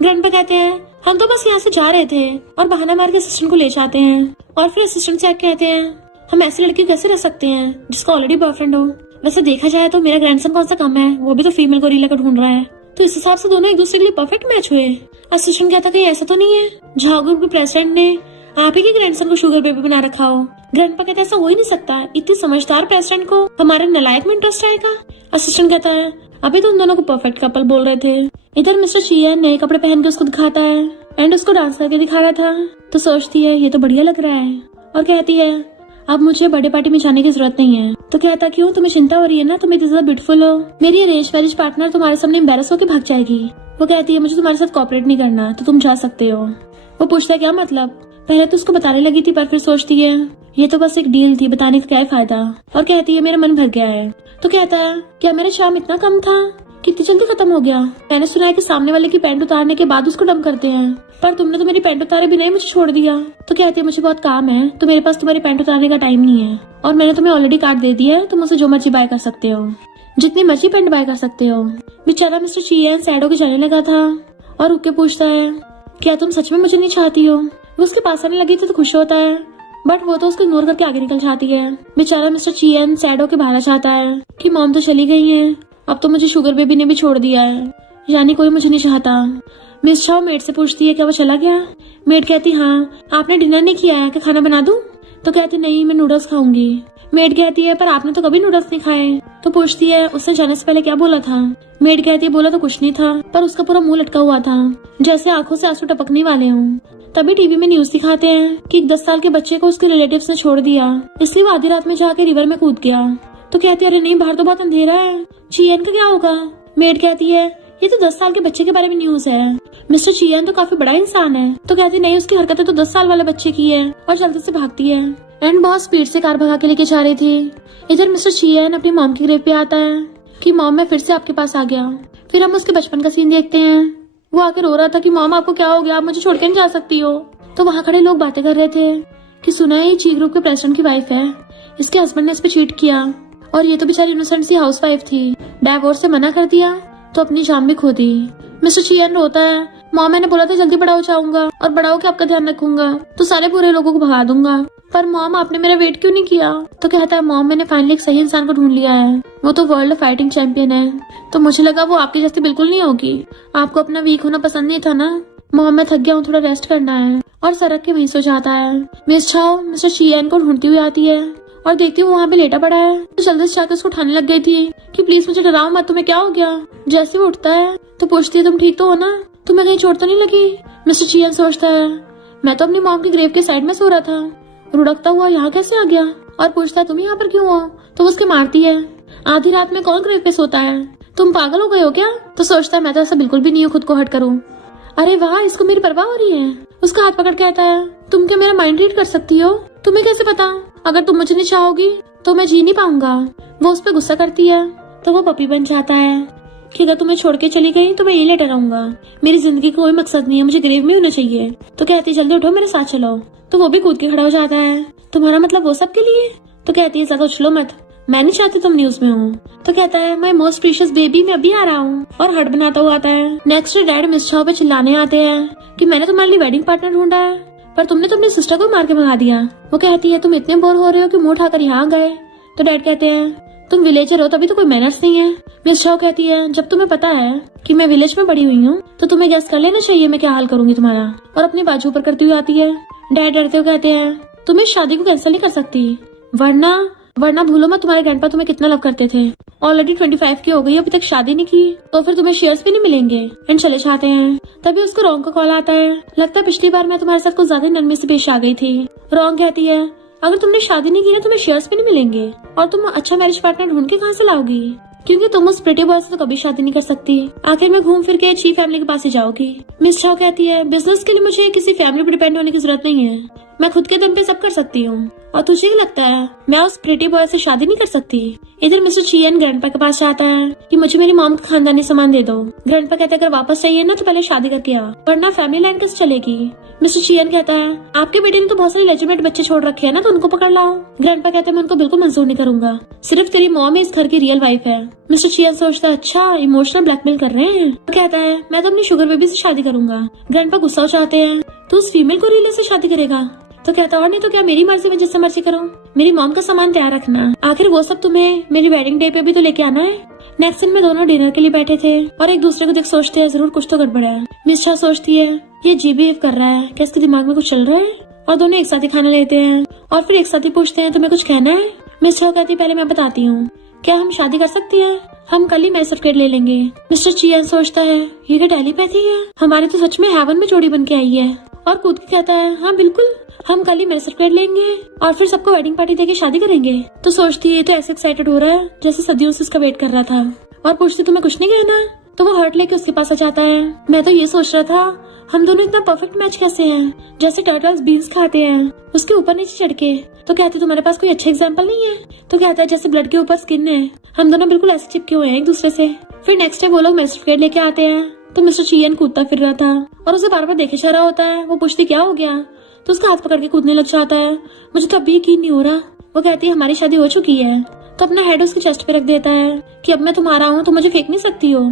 ग्रैंडपा कहते हैं हम तो बस यहाँ से जा रहे थे, और बहाना मार के असिस्टेंट को ले जाते हैं। और फिर असिस्टेंट से कहते हैं हम ऐसी लड़की कैसे रह सकते हैं जिसका ऑलरेडी बॉयफ्रेंड हो। वैसे देखा जाए तो मेरा ग्रैंडसन कौन सा कम है, वो भी तो फीमेल गोरिल्ला को ढूंढ रहा है, तो इस हिसाब से दोनों एक दूसरे के लिए परफेक्ट मैच हुए। असिस्टेंट कहता कहीं ऐसा तो नहीं है जहाँ ग्रुप के प्रेसिडेंट ने आप ही के ग्रैंडसन को शुगर बेबी बना रखा हो। ग्रैंडपा कहता है ऐसा हो ही नहीं सकता, इतनी समझदार प्रेसिडेंट को हमारे नालायक में इंटरेस्ट आएगा। असिस्टेंट कहता है अभी तो उन दोनों को परफेक्ट कपल बोल रहे थे। इधर मिस्टर चियन नए कपड़े पहन के उसको दिखाता है एंड उसको डांस करके दिखा रहा था। तो सोचती है ये तो बढ़िया लग रहा है, और कहती है अब मुझे बर्थडे पार्टी में जाने की जरूरत नहीं है। तो कहता क्यों तुम्हें चिंता हो रही है ना, तुम इतनी ज्यादा ब्यूटीफुल हो, मेरी अरेंज मैरिज पार्टनर तुम्हारे सामने एम्बैरस होकर भाग जाएगी। वो कहती है मुझे तुम्हारे साथ कोऑपरेट नहीं करना, तो तुम जा सकते हो। वो पूछता है क्या मतलब, पहले तो उसको बताने लगी थी पर फिर सोचती है ये तो बस एक डील थी, बताने का क्या फायदा। और कहती है मेरा मन भर गया है। तो कहता है क्या मेरा शाम इतना कम था, कितनी जल्दी खत्म हो गया। मैंने सुना है कि सामने वाले की पैंट उतारने के बाद उसको डंप करते हैं, पर तुमने तो मेरी पैंट उतारे बिना ही मुझे छोड़ दिया। तो कहती है मुझे बहुत काम है, तो मेरे पास तुम्हारी पैंट उतारने का टाइम नहीं है, और मैंने तुम्हें ऑलरेडी कार्ड दे दिया है, तुम मुझसे जो मर्जी बाय कर सकते हो, जितनी मर्जी पैंट बाय कर सकते हो। बेचारा मिस्टर चियन सैडो के जाने लगा था और रुक के पूछता है क्या तुम सच में मुझे नहीं चाहती हो। वो उसके पास आने लगी थी तो खुश होता है, बट वो तो उसको इग्नोर करके आगे निकल जाती है। बेचारा मिस्टर चियन सैडो के बाहर चाहता है कि मॉम तो चली गई है, अब तो मुझे शुगर बेबी ने भी छोड़ दिया है, यानी कोई मुझे नहीं चाहता। मिस चाओ मेड से पूछती है क्या वो चला गया। मेड कहती हाँ आपने डिनर नहीं किया है, क्या खाना बना दूं। तो कहती नहीं मैं नूडल्स खाऊंगी। मेड कहती है पर आपने तो कभी नूडल्स नहीं खाए। तो पूछती है उसने जाने से पहले क्या बोला था। मेड कहती है बोला तो कुछ नहीं था, पर उसका पूरा मुंह लटका हुआ था जैसे आंखों से आंसू टपकने वाले हों। तभी टीवी में न्यूज दिखाते हैं कि एक 10 साल के बच्चे को उसके रिलेटिव्स ने छोड़ दिया, इसलिए वो आधी रात में जाके रिवर में कूद गया। तो कहती है अरे नहीं बाहर तो बहुत अंधेरा है, चियन का क्या होगा। मेड कहती है ये तो 10 साल के बच्चे के बारे में न्यूज है, मिस्टर चियन तो काफी बड़ा इंसान है। तो कहती नहीं उसकी हरकतें तो 10 साल वाले बच्चे की है, और जल्दी से भागती है। एंड बहुत स्पीड से कार भगा के लेके जा रही थी। इधर मिस्टर चियन अपनी मॉम की ग्रेव पे आता है कि मॉम मैं फिर से आपके पास आ गया। फिर हम उसके बचपन का सीन देखते हैं। वो आके रो रहा था कि मॉम आपको क्या हो गया, आप मुझे छोड़ के नहीं जा सकती हो। तो वहाँ खड़े लोग बातें कर रहे थे कि सुना है ये ची ग्रुप के प्रेसिडेंट की वाइफ है, इसके हस्बैंड ने इस पे चीट किया और ये तो बेचारी इनोसेंट सी हाउस वाइफ थी, डाइवोर्स से मना कर दिया तो अपनी जान भी खो दी। मिस्टर चियन रोता है, मॉम मैंने बोला था जल्दी बड़ा हो जाऊंगा और बड़ा होकर आपका ध्यान रखूंगा तो सारे बुरे लोगों को भगा दूंगा, पर मॉम आपने मेरा वेट क्यों नहीं किया। तो कहता है मॉम मैंने फाइनली एक सही इंसान को ढूंढ लिया है, वो तो वर्ल्ड फाइटिंग चैंपियन है, तो मुझे लगा वो आपकी जैसी बिल्कुल नहीं होगी, आपको अपना वीक होना पसंद नहीं था ना। मॉम मैं थक गया हूँ, थोड़ा रेस्ट करना है, और सड़क के वहीं सो जाता है। मिस छाओ मिस्टर चियन को ढूंढती हुई आती है और देखती हूँ वहाँ पे लेटा पड़ा है। तो जल्दी से जाकर उसको उठाने लग गई थी कि प्लीज मुझे डराओ मत, तुम्हें क्या हो गया। जैसे वो उठता है तो पूछती है तुम ठीक तो हो ना, तुम्हें कहीं चोट तो नहीं लगी। मिस्टर चियन सोचता है मैं तो अपनी मॉम की ग्रेव के साइड में सो रहा था, रुड़कता हुआ यहाँ कैसे आ गया, और पूछता है तुम यहाँ पर क्यों हो। तो उसके मारती है आधी रात में कौन ग्रेव पे सोता है, तुम पागल हो गए हो क्या। तो सोचता है मैं तो ऐसा बिल्कुल भी नहीं हूँ खुद को हर्ट करूँ। अरे वाह इसको मेरी परवाह हो रही है। उसका हाथ पकड़ कहता है तुम क्या मेरा माइंड रीड कर सकती हो, तुम्हें कैसे पता, अगर तुम मुझे नहीं चाहोगी तो मैं जी नहीं पाऊंगा। वो उस पर गुस्सा करती है तो वो पपी बन जाता है कि अगर तुम्हें छोड़ के चली गई तो मैं यही लेटा रहूंगा, मेरी जिंदगी का कोई मकसद नहीं है, मुझे ग्रेव में होना चाहिए। तो कहती है जल्दी उठो मेरे साथ चलो। तो वो भी कूद के खड़ा हो जाता है, तुम्हारा मतलब वो सब के लिए। तो कहती है ज्यादा उछलो मत, मैं नहीं चाहती तुम न्यूज में हो। तो कहता है माय मोस्ट प्रीशियस बेबी मैं अभी आ रहा हूँ, और हट बनाता हुआ आता है। नेक्स्ट डे डैड मिस छाओ पे चिल्लाने आते हैं कि मैंने तुम्हारे लिए वेडिंग पार्टनर ढूंढा है पर तुमने तो अपनी सिस्टर को मार के भगा दिया। वो कहती है तुम इतने बोर हो रहे हो कि मुंह उठाकर यहाँ गए। तो डैड कहते हैं तुम विलेजर हो तभी तो कोई मैनर्स नहीं है। मिस छाओ कहती है जब तुम्हें पता है कि मैं विलेज में बड़ी हुई हूँ तो तुम्हें गैस कर लेना चाहिए मैं क्या हाल करूंगी तुम्हारा, और अपनी बाजू ऊपर करती हुई आती है। डैड डरते हुए कहते हैं तुम इस शादी को कैंसिल नहीं कर सकती, वरना भूलो मत तुम्हारे ग्रैंडपा तुम्हें कितना लव करते थे, ऑलरेडी 25 की हो गई अभी तक शादी नहीं की, तो फिर तुम्हें शेयर्स भी नहीं मिलेंगे। एंड चले जाते हैं। तभी उसको रॉन्ग का कॉल आता है, लगता है पिछली बार मैं तुम्हारे साथ कुछ ज्यादा नरमी से पेश आ गई थी। रॉन्ग कहती है अगर तुमने शादी नहीं की ना तुम्हें शेयर्स भी नहीं मिलेंगे, और तुम अच्छा मैरिज पार्टनर ढूंढ के कहाँ से लाओगी, क्योंकि तुम उस प्रिटी बॉय से तो कभी शादी नहीं कर सकती, आखिर में घूम फिर के अच्छी फैमिली के पास ही जाओगी। मिस छाओ कहती है बिजनेस के लिए मुझे किसी फैमिली पर डिपेंड होने की जरूरत नहीं है, मैं खुद के दम पे सब कर सकती हूँ, और तुझे क्या लगता है मैं उस प्रिटी बॉय से शादी नहीं कर सकती। इधर मिस्टर चियन ग्रैंडपा के पास जाता है कि मुझे मेरी मॉम का खानदानी सामान दे दो। ग्रैंडपा कहते हैं अगर वापस चाहिए ना तो पहले शादी करके आ, वरना फैमिली लाइन कैसे चलेगी। मिस्टर चियन कहता है आपके बेटे ने तो बहुत सारे लेजिटिमेट बच्चे छोड़ रखे हैं ना, तो उनको पकड़ लाओ। ग्रैंडपा कहते हैं मैं उनको बिल्कुल मंजूर नहीं करूंगा, सिर्फ तेरी मॉम ही इस घर की रियल वाइफ है। मिस्टर चियन सोचता है अच्छा इमोशनल ब्लैकमेल कर रहे हैं। तो कहता है मैं तो अपनी शुगर बेबी से शादी करूंगा। ग्रैंडपा गुस्सा हो जाते हैं तो उस फीमेल को रियली से शादी करेगा। तो कहता और नहीं तो क्या मेरी मर्जी में जिससे मर्जी करो, मेरी मॉम का सामान तैयार रखना, आखिर वो सब तुम्हें मेरी वेडिंग डे पे भी तो लेके आना है। नेक्स्ट दिन में दोनों डिनर के लिए बैठे थे और एक दूसरे को देख सोचते हैं जरूर कुछ तो गड़बड़ है। मिस छा सोचती है ये जी बिहेव कर रहा है, क्या इसके दिमाग में कुछ चल रहा है, और दोनों एक साथ ही खाना लेते हैं और फिर एक साथ ही पूछते हैं तुम्हें कुछ कहना है। मिस छा कहती पहले मैं बताती हूँ, क्या हम शादी कर सकती है, हम कल ही मैरिज सर्टिफिकेट ले लेंगे। मिस्टर चियन सोचता है ये क्या टेलीपैथी है, हमारी तो सच में हेवन में जोड़ी बन के आई है, और कूद के कहता है हाँ बिल्कुल हम कल ही मैरिज सर्टिफिकेट लेंगे और फिर सबको वेडिंग पार्टी देके शादी करेंगे। तो सोचती है तो ऐसे एक्साइटेड हो रहा है जैसे सदियों से इसका वेट कर रहा था, और पूछती तुम्हें कुछ नहीं कहना। तो वो हर्ट लेके उसके पास आ जाता है, मैं तो ये सोच रहा था हम दोनों इतना परफेक्ट मैच कैसे हैं, जैसे टर्टल्स बीन्स खाते हैं उसके ऊपर नीचे चढ़ के। तो कहते तुम्हारे पास कोई अच्छा एग्जाम्पल नहीं है। तो कहता है जैसे ब्लड के ऊपर स्किन है, हम दोनों बिल्कुल ऐसे चिपके हुए हैं एक दूसरे से। फिर नेक्स्ट डे वो लोग मैरिज सर्टिफिकेट लेके आते हैं तो मिस्टर चियन कूदता फिर रहा था और उसे बार बार देखे जा रहा होता है। वो पूछती क्या हो गया, तो उसका हाथ पकड़ के कूदने लग जाता है। मुझे तो अभी यकीन नहीं हो रहा। वो कहती है हमारी शादी हो चुकी है, तो अपना हेड उसके चेस्ट पे रख देता है कि अब मैं तुम्हारा हूँ तो मुझे फेंक नहीं सकती हो।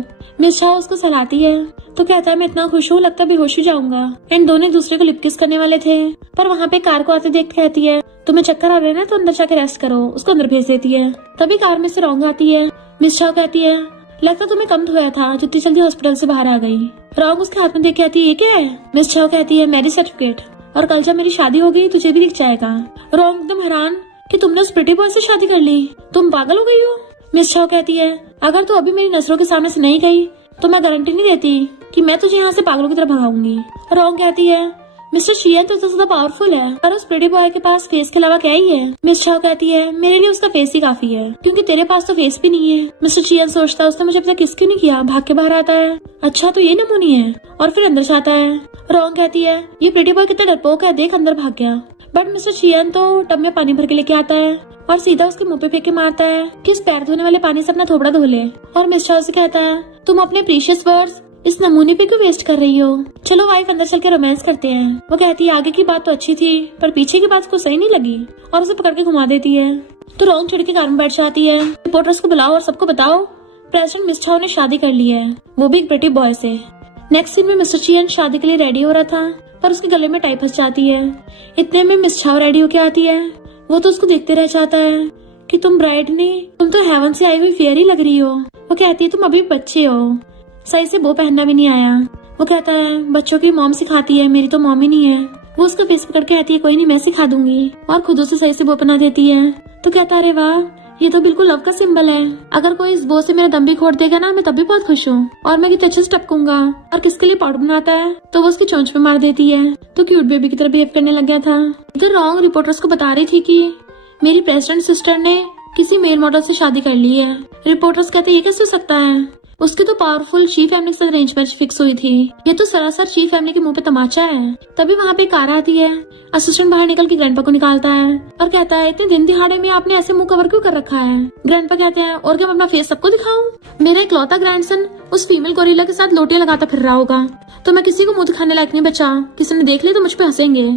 मिस छा उसको सहलाती है तो कहता है मैं इतना खुश हूँ लगता है बेहोश ही जाऊंगा। एंड दोनों एक दूसरे को लिप किस करने वाले थे, पर वहाँ पे कार को आते देख कहती है तुम्हें चक्कर आ रहे ना तो अंदर जाके रेस्ट करो, उसको अंदर भेज देती है। तभी कार में से रॉन्ग आती है। मिस छा कहती है लगता तुम्हें कम धोया था जितनी जल्दी हॉस्पिटल से बाहर आ गई। रॉन्ग उसके हाथ में देख के आती है ये क्या है। मिस छा कहती है मैरिज सर्टिफिकेट, और कल जब मेरी शादी होगी तुझे भी दिख जाएगा। रॉन्ग एकदम हैरान कि तुमने उस प्रिटी बॉय से शादी कर ली, तुम पागल हो गई हो। मिस छा कहती है अगर तू अभी मेरी नजरों के सामने से नहीं गई तो मैं गारंटी नहीं देती कि मैं तुझे यहाँ से पागलों की तरह भगाऊंगी। रॉन्ग कहती है मिस्टर चियन तो ज्यादा पावरफुल है, पर उस प्रिटी बॉय के पास फेस के अलावा क्या ही है। मिस छा कहती है मेरे लिए उसका फेस ही काफी है, क्योंकि तेरे पास तो फेस भी नहीं है। मिस्टर चियन सोचता है उसने मुझे अभी तक किस क्यों नहीं किया, भाग के बाहर आता है। अच्छा तो ये नमूनी है, और फिर अंदर जाता है। रॉन्ग कहती है ये प्रिटी बॉय कितना डरपोक है, देख अंदर भाग गया। बट मिस्टर चियन तो टब में पानी भर के लेके आता है और सीधा उसके मुंह पे फेंक के मारता है कि इस पैर धोने वाले पानी से अपना थोबड़ा धो ले। और मिस्टर चाओ से कहता है, तुम अपने प्रीशियस वर्ड्स इस नमूने पे क्यों वेस्ट कर रही हो? चलो वाइफ अंदर चल के रोमांस करते हैं। वो कहती है, आगे की बात तो अच्छी थी पर पीछे की बात को सही नहीं लगी, और उसे पकड़ के घुमा देती है। तो रॉन्ग चिढ़ के कार में बैठ जाती है। रिपोर्टर्स को बुलाओ और सबको बताओ प्रेसिडेंट मिस चाओ ने शादी कर ली है, वो भी एक प्रिटी बॉय से। नेक्स्ट सीन में मिस्टर चियन शादी के लिए रेडी हो रहा था पर उसके गले में टाई फंस जाती है। इतने में मिस चाओ रेडी होके आती है। वो तो उसको देखते रह जाता है कि तुम ब्राइड नहीं, तुम तो हेवन से आई हुई फेयरी लग रही हो। वो कहती है, तुम अभी बच्चे हो, सही से वो पहनना भी नहीं आया। वो कहता है, बच्चों की मॉम सिखाती है, मेरी तो मॉम ही नहीं है। वो उसका फेस पकड़ के कहती है, कोई नहीं मैं सिखा दूंगी, और खुद उसे सही से वो पहना देती है। तो कहता है, अरे वाह, ये तो बिल्कुल लव का सिंबल है। अगर कोई इस बो से मेरा दम भी खोड़ देगा ना, मैं तब भी बहुत खुश हूँ, और मैं कितने अच्छे से टपकूंगा। और किसके लिए पाउडर बनाता है तो वो उसकी चोंच पे मार देती है। तो क्यूट बेबी की तरह बिहेव करने लग गया था। इधर रॉन्ग रिपोर्टर्स को बता रही थी कि मेरी प्रेसिडेंट सिस्टर ने किसी मेल मॉडल से शादी कर ली है। रिपोर्टर्स कहते, ये कैसे हो सकता है? उसकी तो पावरफुल ची फैमिली के साथ अरेंज मैरिज फिक्स हुई थी। ये तो सरासर ची फैमिली के मुंह पे तमाचा है। तभी वहाँ पे कार आती है। असिस्टेंट बाहर निकल के ग्रैंडपा को निकालता है और कहता है, इतने दिन दिहाड़े में आपने ऐसे मुंह कवर क्यों कर रखा है? ग्रैंडपा कहते हैं, और क्या मैं अपना फेस सबको दिखाऊं? मेरा इकलौता ग्रैंडसन उस फीमेल गोरिल्ला के साथ लोटियां लगाता फिर रहा होगा, तो मैं किसी को मुंह दिखाने लायक नहीं बचा। किसी ने देख लिया तो मुझ पे हंसेंगे।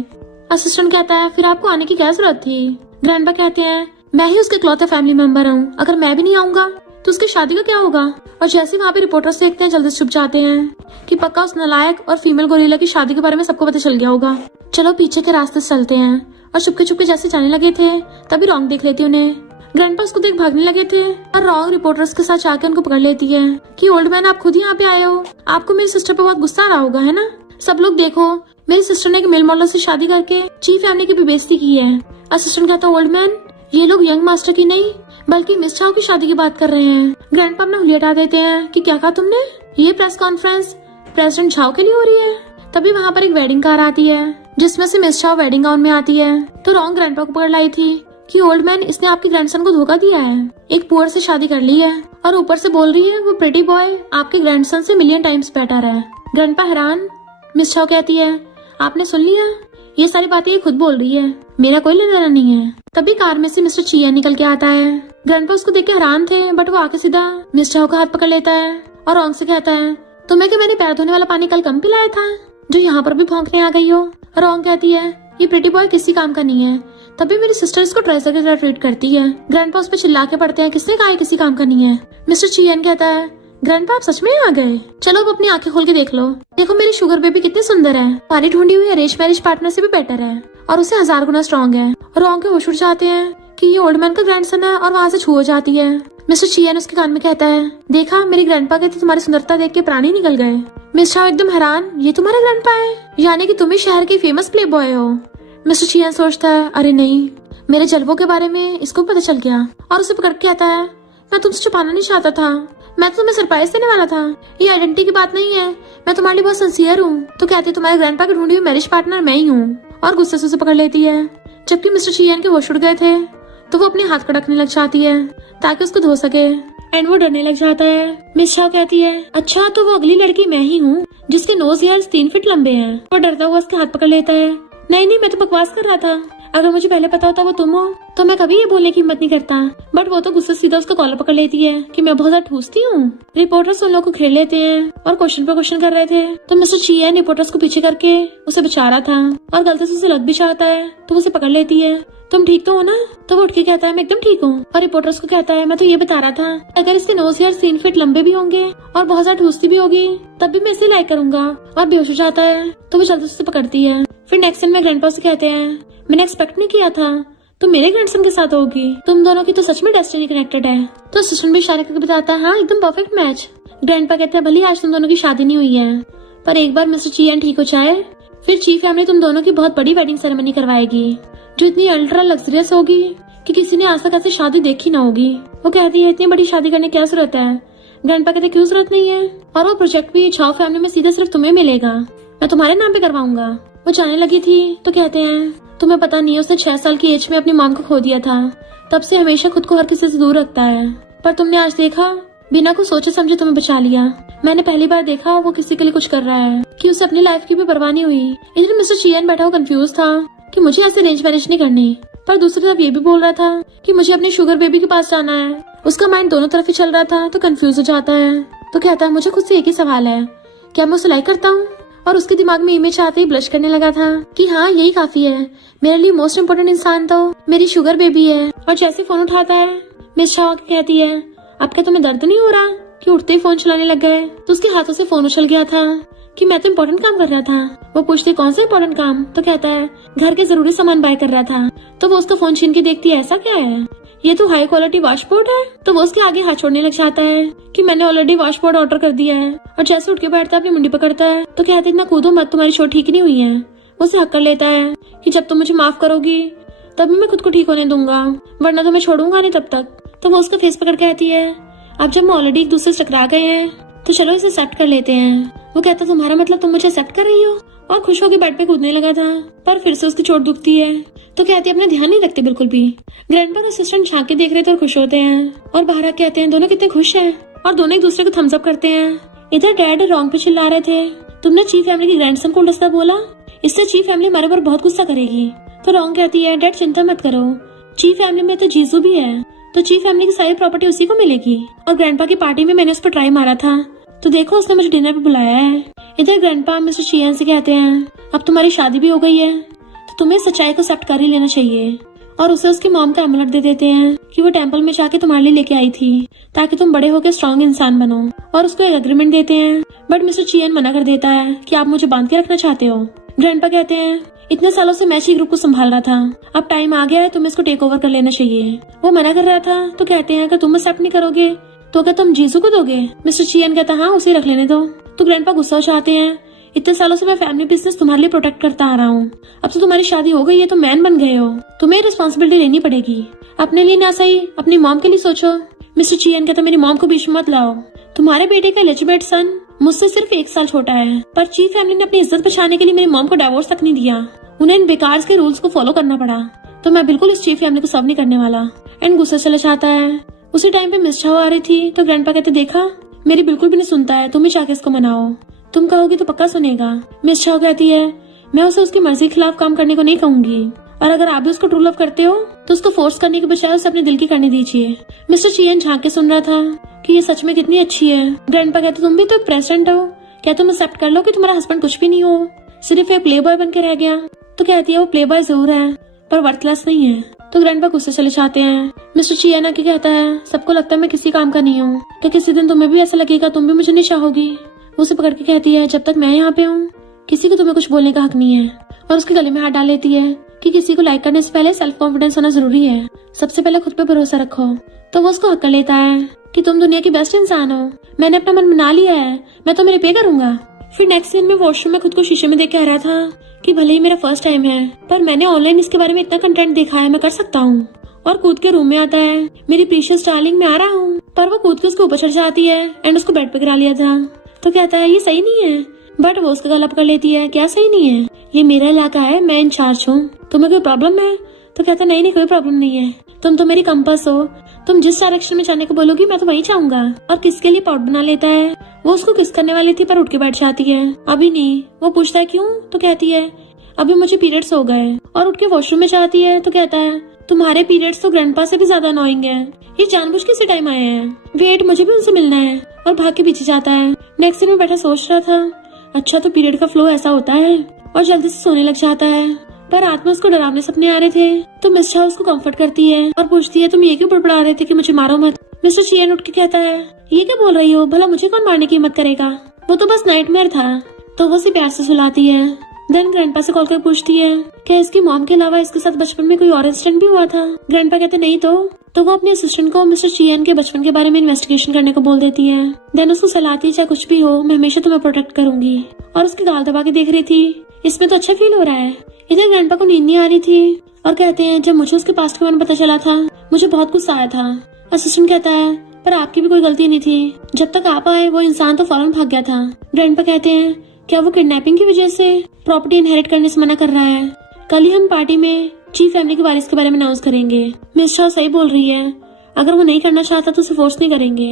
असिस्टेंट कहता है, फिर आपको आने की क्या जरूरत थी? ग्रैंडपा कहते हैं, मैं ही उसके इकलौता फैमिली मेंबर हूँ, अगर मैं भी नहीं आऊंगा तो उसकी शादी का क्या होगा? और जैसे वहाँ पे रिपोर्टर्स देखते हैं जल्दी से छुप जाते हैं कि पक्का उस नालायक और फीमेल गोरिल्ला की शादी के बारे में सबको पता चल गया होगा। चलो पीछे के रास्ते से चलते हैं। और चुपके चुपके जैसे जाने लगे थे तभी रॉन्ग देख लेती उन्हें। ग्रैंडपा उसको देख भागने लगे थे और रॉन्ग रिपोर्टर्स के साथ जाकर उनको पकड़ लेती है कि ओल्ड मैन, आप खुद ही यहाँ पे आए हो, आपको मेरी सिस्टर पे बहुत गुस्सा आ रहा होगा, है ना? सब लोग देखो, मेरी सिस्टर ने एक मेल मॉडल से शादी करके ची फैमिली की भी बेइज्जती की है। असिस्टेंट कहता, ओल्ड मैन, ये लोग यंग मास्टर की नहीं बल्कि मिस चाओ की शादी की बात कर रहे हैं। ग्रैंडपा अपना हुलिया हटा देते हैं कि क्या कहा तुमने? ये प्रेस कॉन्फ्रेंस प्रेसिडेंट चाओ के लिए हो रही है। तभी वहाँ पर एक वेडिंग कार आती है जिसमें से मिस चाओ वेडिंग गाउन में आती है। तो रॉन्ग ग्रैंडपा को पकड़ लाई थी कि ओल्ड मैन, इसने आपके ग्रैंडसन को धोखा दिया है, एक पुअर से शादी कर ली है और ऊपर से बोल रही है वो प्रिटी बॉय आपके ग्रैंडसन से मिलियन टाइम्स बेटर है। ग्रैंडपा हैरान। मिस चाओ कहती है, आपने सुन लिया, ये सारी बातें ये खुद बोल रही है, मेरा कोई लेना देना नहीं है। तभी कार में से मिस्टर चियन निकल के आता है। ग्रैंडपा उसको देख के हैरान थे बट वो आके सीधा मिस चाओ का हाथ पकड़ लेता है और रॉन्ग से कहता है, तुम्हें क्या मैंने पैर धोने वाला पानी कल कम पिलाया था जो यहाँ पर भी भौंकने आ गई हो? रॉन्ग कहती है, ये प्रिटी बॉय किसी काम का नहीं है। तभी मेरी सिस्टर इसको ट्रेजर की तरह ट्रीट करती है। ग्रैंडपा उस पर चिल्ला के पड़ते हैं, किसने कहा किसी काम का नहीं है? मिस्टर चियन कहता है, ग्रैंडपा आप सच में आ गए, चलो अब अपनी आंखें खोल के देख लो, देखो मेरी शुगर बेबी कितनी सुंदर है, हमारी ढूंढी हुई अरेंज मैरिज पार्टनर से भी बेटर है और उसे 1000 गुना स्ट्रॉन्ग है। रॉन्ग के होश उड़ जाते हैं कि ये ओल्ड मैन का ग्रैंडसन है और वहाँ से छू हो जाती है। मिस्टर चियन उसके कान में कहता है, देखा मेरी ग्रैंडपा कहती तुम्हारी सुंदरता देख के प्राण ही निकल गए। मिस चाओ एकदम हैरान, ये तुम्हारा ग्रैंडपा है, यानी कि तुम ही शहर के फेमस प्ले बॉय हो। मिस्टर चियन सोचता है, अरे नहीं, मेरे जलवों के बारे में इसको पता चल गया और उसे पकड़ के कहता है, मैं तुमसे छुपाना नहीं चाहता था, मैं तो तुम्हें सरप्राइज देने वाला था, ये आइडेंटिटी की बात नहीं है, मैं तुम्हारे लिए बहुत सिंसियर हूँ। तो कहते तुम्हारे ग्रैंडपा की ढूंढी हुई मैरिज पार्टनर मैं ही हूँ, और गुस्से से उसे पकड़ लेती है। जबकि मिस्टर चियन के होश उड़ गए थे तो वो अपने हाथ कड़कने लग जाती है ताकि उसको धो सके एंड वो डरने लग जाता है। मिस चाओ कहती है, अच्छा तो वो अगली लड़की मैं ही हूँ जिसके नोज हेयर्स 3 फीट लंबे हैं। वो डरता हुआ उसके हाथ पकड़ लेता है, नहीं मैं तो बकवास कर रहा था, अगर मुझे पहले पता होता वो तुम हो तो मैं कभी ये बोलने की हिम्मत नहीं करता। बट वो तो गुस्से सीधा उसका कॉलर पकड़ लेती है कि मैं बहुत ज्यादा ठूसती हूँ। रिपोर्टर्स उन लोगों को घेर लेते हैं और क्वेश्चन पर क्वेश्चन कर रहे थे तो मिस्टर चियन रिपोर्टर्स को पीछे करके उसे बचा रहा था और गलती से उसे लग भी चाहता है तो उसे पकड़ लेती है, तुम ठीक तो हो ना? तो वो उठ के कहता है, मैं एकदम ठीक हूँ। और रिपोर्टर्स को कहता है, मैं तो ये बता रहा था अगर इसके नोज हेयर 3 फीट लंबे भी होंगे और बहुत ज्यादा ठूसती भी होगी तब भी मैं इसे लाइक करूंगा। और बेहोश हो जाता है तो वो जल्दी से पकड़ती है। फिर नेक्स्ट सीन में ग्रैंडपा से कहते हैं, मैंने एक्सपेक्ट नहीं किया था तुम मेरे ग्रैंडसन के साथ होगी, तुम दोनों की तो सच में डेस्टिनी कनेक्टेड है। तो असिस्टेंट भी इशारे करके बताता है, हाँ एकदम परफेक्ट मैच। ग्रैंडपा कहते हैं, भले आज तुम दोनों की शादी नहीं हुई है पर एक बार मिस्टर चियन ठीक हो जाए फिर ची फैमिली तुम दोनों की बहुत बड़ी वेडिंग सेरेमनी करवाएगी जो इतनी अल्ट्रा लग्जरियस होगी कि किसी ने आज तक ऐसी शादी देखी ना होगी। वो कहती है, इतनी बड़ी शादी करने की क्या जरूरत है? ग्रैंडपा कहते, क्यों जरूरत नहीं है, और वो प्रोजेक्ट भी चाओ फैमिली में सीधे सिर्फ तुम्हें मिलेगा, मैं तुम्हारे नाम पे करवाऊंगा। वो जाने लगी थी तो कहते हैं, तुम्हें पता नहीं है उसने 6 साल की एज में अपनी मॉम को खो दिया था, तब से हमेशा खुद को हर किसी से दूर रखता है, पर तुमने आज देखा बिना कुछ सोचे समझे तुम्हें बचा लिया। मैंने पहली बार देखा वो किसी के लिए कुछ कर रहा है कि उसे अपनी लाइफ की भी परवाह नहीं हुई। इधर मिस्टर चियन बैठा हुआ कंफ्यूज था कि मुझे ऐसे अरेंज मैरिज नहीं करनी, पर दूसरी तरफ ये भी बोल रहा था कि मुझे अपने शुगर बेबी के पास जाना है। उसका माइंड दोनों तरफ ही चल रहा था तो कंफ्यूज हो जाता है। तो कहता है मुझे खुद से एक ही सवाल है, क्या मैं उसे लाइक करता हूँ? और उसके दिमाग में इमेज आते ही ब्लश करने लगा था कि हाँ यही काफी है, मेरे लिए मोस्ट इम्पोर्टेंट इंसान तो मेरी शुगर बेबी है। और जैसे फोन उठाता है मिस शाह कहती है अब क्या तुम्हें दर्द नहीं हो रहा कि उठते ही फोन चलाने लग गए। तो उसके हाथों से फोन उछल गया था कि मैं तो इम्पोर्टेंट काम कर रहा था। वो पूछती कौन सा इम्पोर्टेंट काम? तो कहता है घर के जरूरी सामान बाय कर रहा था। तो वो उसका फोन छीन के देखती है ऐसा क्या है, ये तो हाई क्वालिटी वॉशपोर्ट है। तो वो उसके आगे हाथ छोड़ने लग जाता है कि मैंने ऑलरेडी वॉशपोर्ट ऑर्डर कर दिया है। और जैसे उठ के बैठता है अपनी मुंडी पकड़ता है तो कहते इतना कूदो मत, तुम्हारी चोट ठीक नहीं हुई है। वो उसे हक कर लेता है कि जब तुम मुझे माफ करोगी तभी मैं खुद को ठीक होने दूंगा, वरना तो मैं छोड़ूंगा नहीं तब तक। तो वो उसका फेस पकड़ के कहती है अब जब हम ऑलरेडी एक दूसरे से टकरा गए हैं तो चलो इसे एक्सेप्ट कर लेते हैं। वो कहता तुम्हारा मतलब तुम मुझे एक्सेप्ट कर रही हो? और खुश होकर बेड पे कूदने लगा था, पर फिर से उसकी चोट दुखती है। तो कहती है अपना ध्यान नहीं रखते बिल्कुल भी। ग्रैंडपा और असिस्टेंट झांक के देख रहे थे और खुश होते हैं। और बाहर कहते हैं दोनों कितने खुश हैं और दोनों एक दूसरे को थम्स अप करते हैं। इधर डैड रॉन्ग पे चिल्ला रहे थे तुमने चीफ फैमिली की ग्रैंडसन को उल्टा बोला, इससे चीफ फैमिली हमारे ऊपर बहुत गुस्सा करेगी। तो रॉन्ग कहती है डैड चिंता मत करो, चीफ फैमिली में तो जीजू भी है, तो चीफ फैमिली की सारी प्रॉपर्टी उसी को मिलेगी। और ग्रैंडपा की पार्टी में मैंने उस पर ट्राई मारा था तो देखो उसने मुझे डिनर पे बुलाया है। इधर ग्रैंडपा मिस्टर चियन से कहते हैं अब तुम्हारी शादी भी हो गई है तो तुम्हें सच्चाई को एक्सेप्ट कर ही लेना चाहिए। और उसे उसकी मॉम का एमुलेट दे देते हैं कि वो टेंपल में जाके तुम्हारे लिए लेके आई थी ताकि तुम बड़े होकर स्ट्रॉन्ग इंसान बनो। और उसको एक एग्रीमेंट देते हैं बट मिस्टर चियन मना कर देता है कि आप मुझे बांध के रखना चाहते हो। ग्रैंडपा कहते हैं इतने सालों से मैं ही ग्रुप को संभाल रहा था, अब टाइम आ गया है तुम्हें इसको टेक ओवर कर लेना चाहिए। वो मना कर रहा था तो कहते हैं अगर तुम एक्सेप्ट नहीं करोगे तो क्या तुम जीसू को दोगे? मिस्टर चियन कहता हाँ उसे रख लेने दो। तो ग्रैंडपा गुस्सा हो जाते हैं इतने सालों से मैं फैमिली बिजनेस तुम्हारे लिए प्रोटेक्ट करता आ रहा हूँ, अब तो तुम्हारी शादी हो गई है तो मैन बन गए हो, तुम्हें रिस्पॉन्सिबिलिटी लेनी पड़ेगी। अपने लिए ना सही अपनी मॉम के लिए सोचो। मिस्टर चियन कहता मेरी मॉम को बीच में मत लाओ, तुम्हारे बेटे का लेजिटिमेट सन मुझसे सिर्फ 1 साल छोटा है, पर चीफ फैमिली ने अपनी इज्जत बचाने के लिए मेरी मॉम को डिवोर्स तक नहीं दिया, उन्हें इन बेकार के रूल्स को फॉलो करना पड़ा। तो मैं बिल्कुल इस चीफ फैमिली को सर्व नहीं करने वाला। एंड गुस्सा चला जाता है। उसी टाइम पे मिस चाओ आ रही थी तो ग्रैंडपा कहते देखा मेरी बिल्कुल भी नहीं सुनता है, तुम ही जाके इसको मनाओ, तुम कहोगी तो पक्का सुनेगा। मिस चाओ कहती है मैं उसे उसकी मर्जी के खिलाफ काम करने को नहीं कहूंगी, और अगर आप भी उसको ट्रू लव करते हो तो उसको फोर्स करने के बजाय उसे अपने दिल की करने दीजिए। मिस्टर चियन झांक के सुन रहा था कि ये सच में कितनी अच्छी है। ग्रैंडपा कहते तुम भी तो एक प्रेसिडेंट हो, क्या तुम एक्सेप्ट कर लो कि तुम्हारा हस्बैंड कुछ भी नहीं हो, सिर्फ एक प्ले बॉय बन के रह गया? तो कहती है वो प्ले बॉय जरूर है पर वर्थलेस नहीं है। तो ग्रैंडपा गुस्से चले जाते हैं। मिस्टर चियन आके कहता है सबको लगता है मैं किसी काम का नहीं हूँ, तो किसी दिन तुम्हें भी ऐसा लगेगा तुम भी मुझे नहीं चाहोगी। उसे पकड़ के कहती है जब तक मैं यहाँ पे हूँ किसी को तुम्हें कुछ बोलने का हक नहीं है। और उसके गले में हाथ डाल लेती है कि किसी को लाइक करने से पहले सेल्फ कॉन्फिडेंस होना जरूरी है, सबसे पहले खुद पे भरोसा रखो। तो वो उसको हक कर लेता है कि तुम दुनिया की बेस्ट इंसान हो, मैंने अपना मन बना लिया है, मैं तो मेरे पे करूंगा। फिर नेक्स्ट दिन में वॉशरूम में खुद को शीशे में देख के आ रहा था कि भले ही मेरा फर्स्ट टाइम है पर मैंने ऑनलाइन इसके बारे में इतना कंटेंट देखा है, मैं कर सकता हूँ। और कूद के रूम में आता है मेरी प्रीशियस डार्लिंग मैं आ रहा हूँ, पर वो कूद के उसके ऊपर चढ़ जाती है एंड उसको बेड पे गिरा लिया था। तो कहता है ये सही नहीं है, बट वो उसका गला पकड़ लेती है क्या सही नहीं है, ये मेरा इलाका है, मैं इंचार्ज हूँ, तुम्हें कोई प्रॉब्लम है? तो कहता नहीं नहीं कोई प्रॉब्लम नहीं है, तुम तो मेरी कंपास हो, तुम जिस डायरेक्शन में जाने को बोलोगी मैं तो वहीं जाऊंगा। और किसके लिए पाउट बना लेता है। वो उसको किस करने वाली थी पर उठ के बैठ जाती है अभी नहीं। वो पूछता है क्यों? तो कहती है अभी मुझे पीरियड्स हो गए। और उठ के वॉशरूम में जाती है तो कहता है तुम्हारे पीरियड्स तो ग्रैंडपा से भी ज्यादा अनोइंग है, ये जानबूझ के इसी टाइम आए हैं, वेट मुझे भी उनसे मिलना है। और भाग के पीछे जाता है। नेक्स्ट दिन में बैठा सोच रहा था अच्छा तो पीरियड का फ्लो ऐसा होता है, और जल्दी से सोने लग जाता है। पर रात में उसको डरावने सपने आ रहे थे तो मिस चाओ उसको कंफर्ट करती है और पूछती है तुम ये क्यों बड़बड़ा रहे थे कि मुझे मारो मत। मिस्टर चियन उठ के कहता है ये क्या बोल रही हो, भला मुझे कौन मारने की हिम्मत करेगा, वो तो बस नाइटमेयर था। तो वो उसे प्यार से सुलाती है। देन ग्रैंडपा से कॉल कर पूछती है क्या इसकी मॉम के अलावा इसके साथ बचपन में कोई और इंसिडेंट भी हुआ था? ग्रैंडपा कहते नहीं तो वो अपने असिस्टेंट को मिस्टर चियन के बचपन के बारे में इन्वेस्टिगेशन करने को बोल देती है। देन उसको सलाहती चाहे कुछ भी हो मैं हमेशा तुम्हें प्रोटेक्ट करूंगी। और उसकी गाल दबा के देख रही थी, इसमें तो अच्छा फील हो रहा है। इधर ग्रैंडपा को नींद नहीं आ रही थी और कहते हैं जब मुझे उसके पास्ट के बारे में पता चला था मुझे बहुत गुस्सा आया था। असिस्टेंट कहता है पर आपकी भी कोई गलती नहीं थी, जब तक आप आए वो इंसान तो फौरन भाग गया था। ग्रैंडपा कहते हैं क्या वो किडनैपिंग की वजह से प्रॉपर्टी इनहेरिट करने से मना कर रहा है? कल ही हम पार्टी में चीफ फैमिली के वारिस के बारे में अनाउंस करेंगे। मिस चाओ सही बोल रही है, अगर वो नहीं करना चाहता तो उसे फोर्स नहीं करेंगे।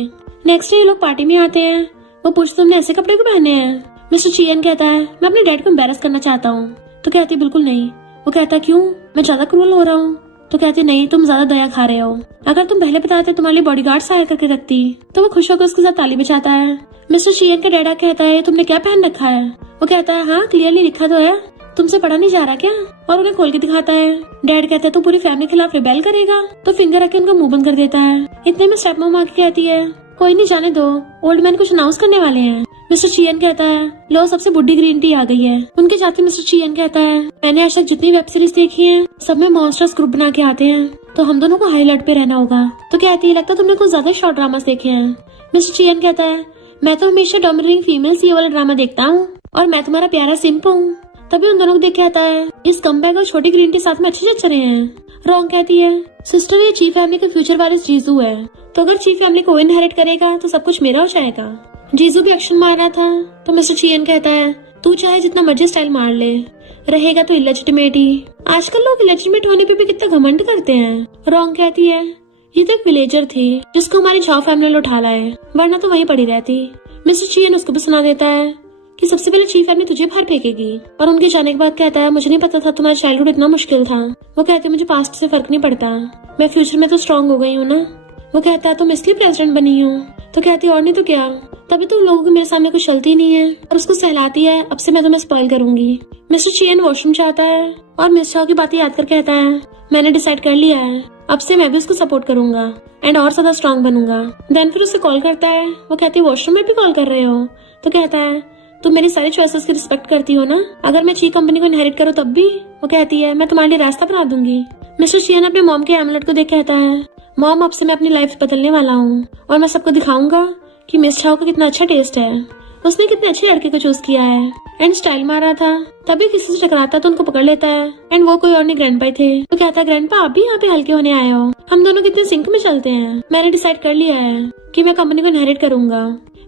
नेक्स्ट डे ये लोग पार्टी में आते हैं। वो पूछते तुमने ऐसे कपड़े क्यों पहने हैं? मिस्टर चियन कहता है मैं अपने डैड को एम्बैरस करना चाहता हूँ। तो कहती बिल्कुल नहीं, वो कहता है क्यों, मैं ज्यादा क्रूअल हो रहा हूँ? तो कहती नहीं, तुम ज्यादा दया खा रहे हो। अगर तुम पहले बताते तुम्हारे लिए बॉडीगार्ड हायर करके रखती। तो वो खुश होकर उसके साथ ताली बजाता है। मिस्टर चियन का डैडा कहता है तुमने क्या पहन रखा है? वो कहता है हाँ क्लियरली लिखा तो है, तुमसे पढ़ा नहीं जा रहा क्या? और उन्हें खोल के दिखाता है। डैड कहता है तू पूरी फैमिली के खिलाफ रिबेल करेगा? तो फिंगर रख के उनका मुंह बंद कर देता है। इतने में स्टेप मॉम आके कहती है कोई नहीं जाने दो, ओल्ड मैन कुछ अनाउंस करने वाले हैं। मिस्टर चियन कहता है लो सबसे बुढ़ी ग्रीन टी आ गई है। उनके साथ मिस्टर चियन कहता है मैंने आज तक जितनी वेब सीरीज देखी है सब में मॉन्स्टर्स ग्रुप बना के आते हैं, तो हम दोनों को हाई अलर्ट पे रहना होगा। तो कहती है लगता तुमने कुछ ज्यादा शॉर्ट ड्रामास देखे हैं। मिस्टर चियन कहता है मैं तो हमेशा डोमिनेटिंग फीमेल ये वाला ड्रामा देखता हूँ और मैं तुम्हारा प्यारा सिंप हूँ। तभी उन दोनों को देख के आता है इस कमबैक और छोटी ग्रीन टी साथ में अच्छे चल रहे हैं। रॉन्ग कहती है सिस्टर ये चीफ फैमिली का फ्यूचर वारिस जीजू है, तो अगर चीफ फैमिली को इनहेरिट करेगा तो सब कुछ मेरा हो जाएगा। जीजू भी एक्शन मार रहा था। तो मिस्टर चियन कहता है तू चाहे जितना मर्जी स्टाइल मार ले, रहेगा तो इलेजिटिमेट ही। आजकल लोग इलेजिटिमेट होने पे भी कितना घमंड करते हैं। रॉन्ग कहती है ये तो एक विलेजर थी जिसको हमारी झाओ फैमिली ने उठा लाया है, वरना तो वहीं पड़ी रहती। मिस्टर चियन उसको भी सुना देता है कि सबसे पहले चीफ फैमिली तुझे बाहर फेंकेगी। और उनके जाने के बाद कहता है मुझे नहीं पता था तुम्हारा चाइल्डहुड इतना मुश्किल था। वो कहते मुझे पास्ट से फर्क नहीं पड़ता, मैं फ्यूचर में तो स्ट्रांग हो गई हूँ ना। वो कहता है तुम इसलिए प्रेसिडेंट बनी हो। तो कहती और नहीं तो क्या, तभी तुम लोगों को मेरे सामने कुछ चलती नहीं है और उसको सहलाती है अब से मैं तुम्हें स्पॉइल करूंगी। मिस्टर चियन वॉशरूम चाहता है और मिस चाओ की बातें याद कर कहता है मैंने डिसाइड कर लिया है अब से मैं भी उसको सपोर्ट करूंगा एंड और ज्यादा स्ट्रांग बनूंगा। देन फिर उसे कॉल करता है। वो कहती है वॉशरूम में भी कॉल कर रहे हो? तो कहता है तुम मेरी सारी चॉइसेस की रिस्पेक्ट करती हो ना, अगर मैं चीफ कंपनी को इनहेरिट करूँ तब भी? वो कहती है मैं तुम्हारे लिए रास्ता बना दूंगी। मिस्टर चियन अपने मॉम के एमलेट को देख कहता है मॉम अब से मैं अपनी लाइफ बदलने वाला हूँ और मैं सबको दिखाऊंगा कि मिस चाओ का कितना अच्छा टेस्ट है, उसने कितने अच्छे लड़के को चूज किया है। एंड स्टाइल मारा था तभी किसी से टकराता तो उनको पकड़ लेता है एंड वो कोई और नहीं ग्रैंडपा थे। तो कहता है ग्रैंडपा आप भी यहाँ पे हल्के होने आए हो, हम दोनों कितने सिंक में चलते हैं। मैंने डिसाइड कर लिया है कि मैं कंपनी को इनहेरिट करूंगा।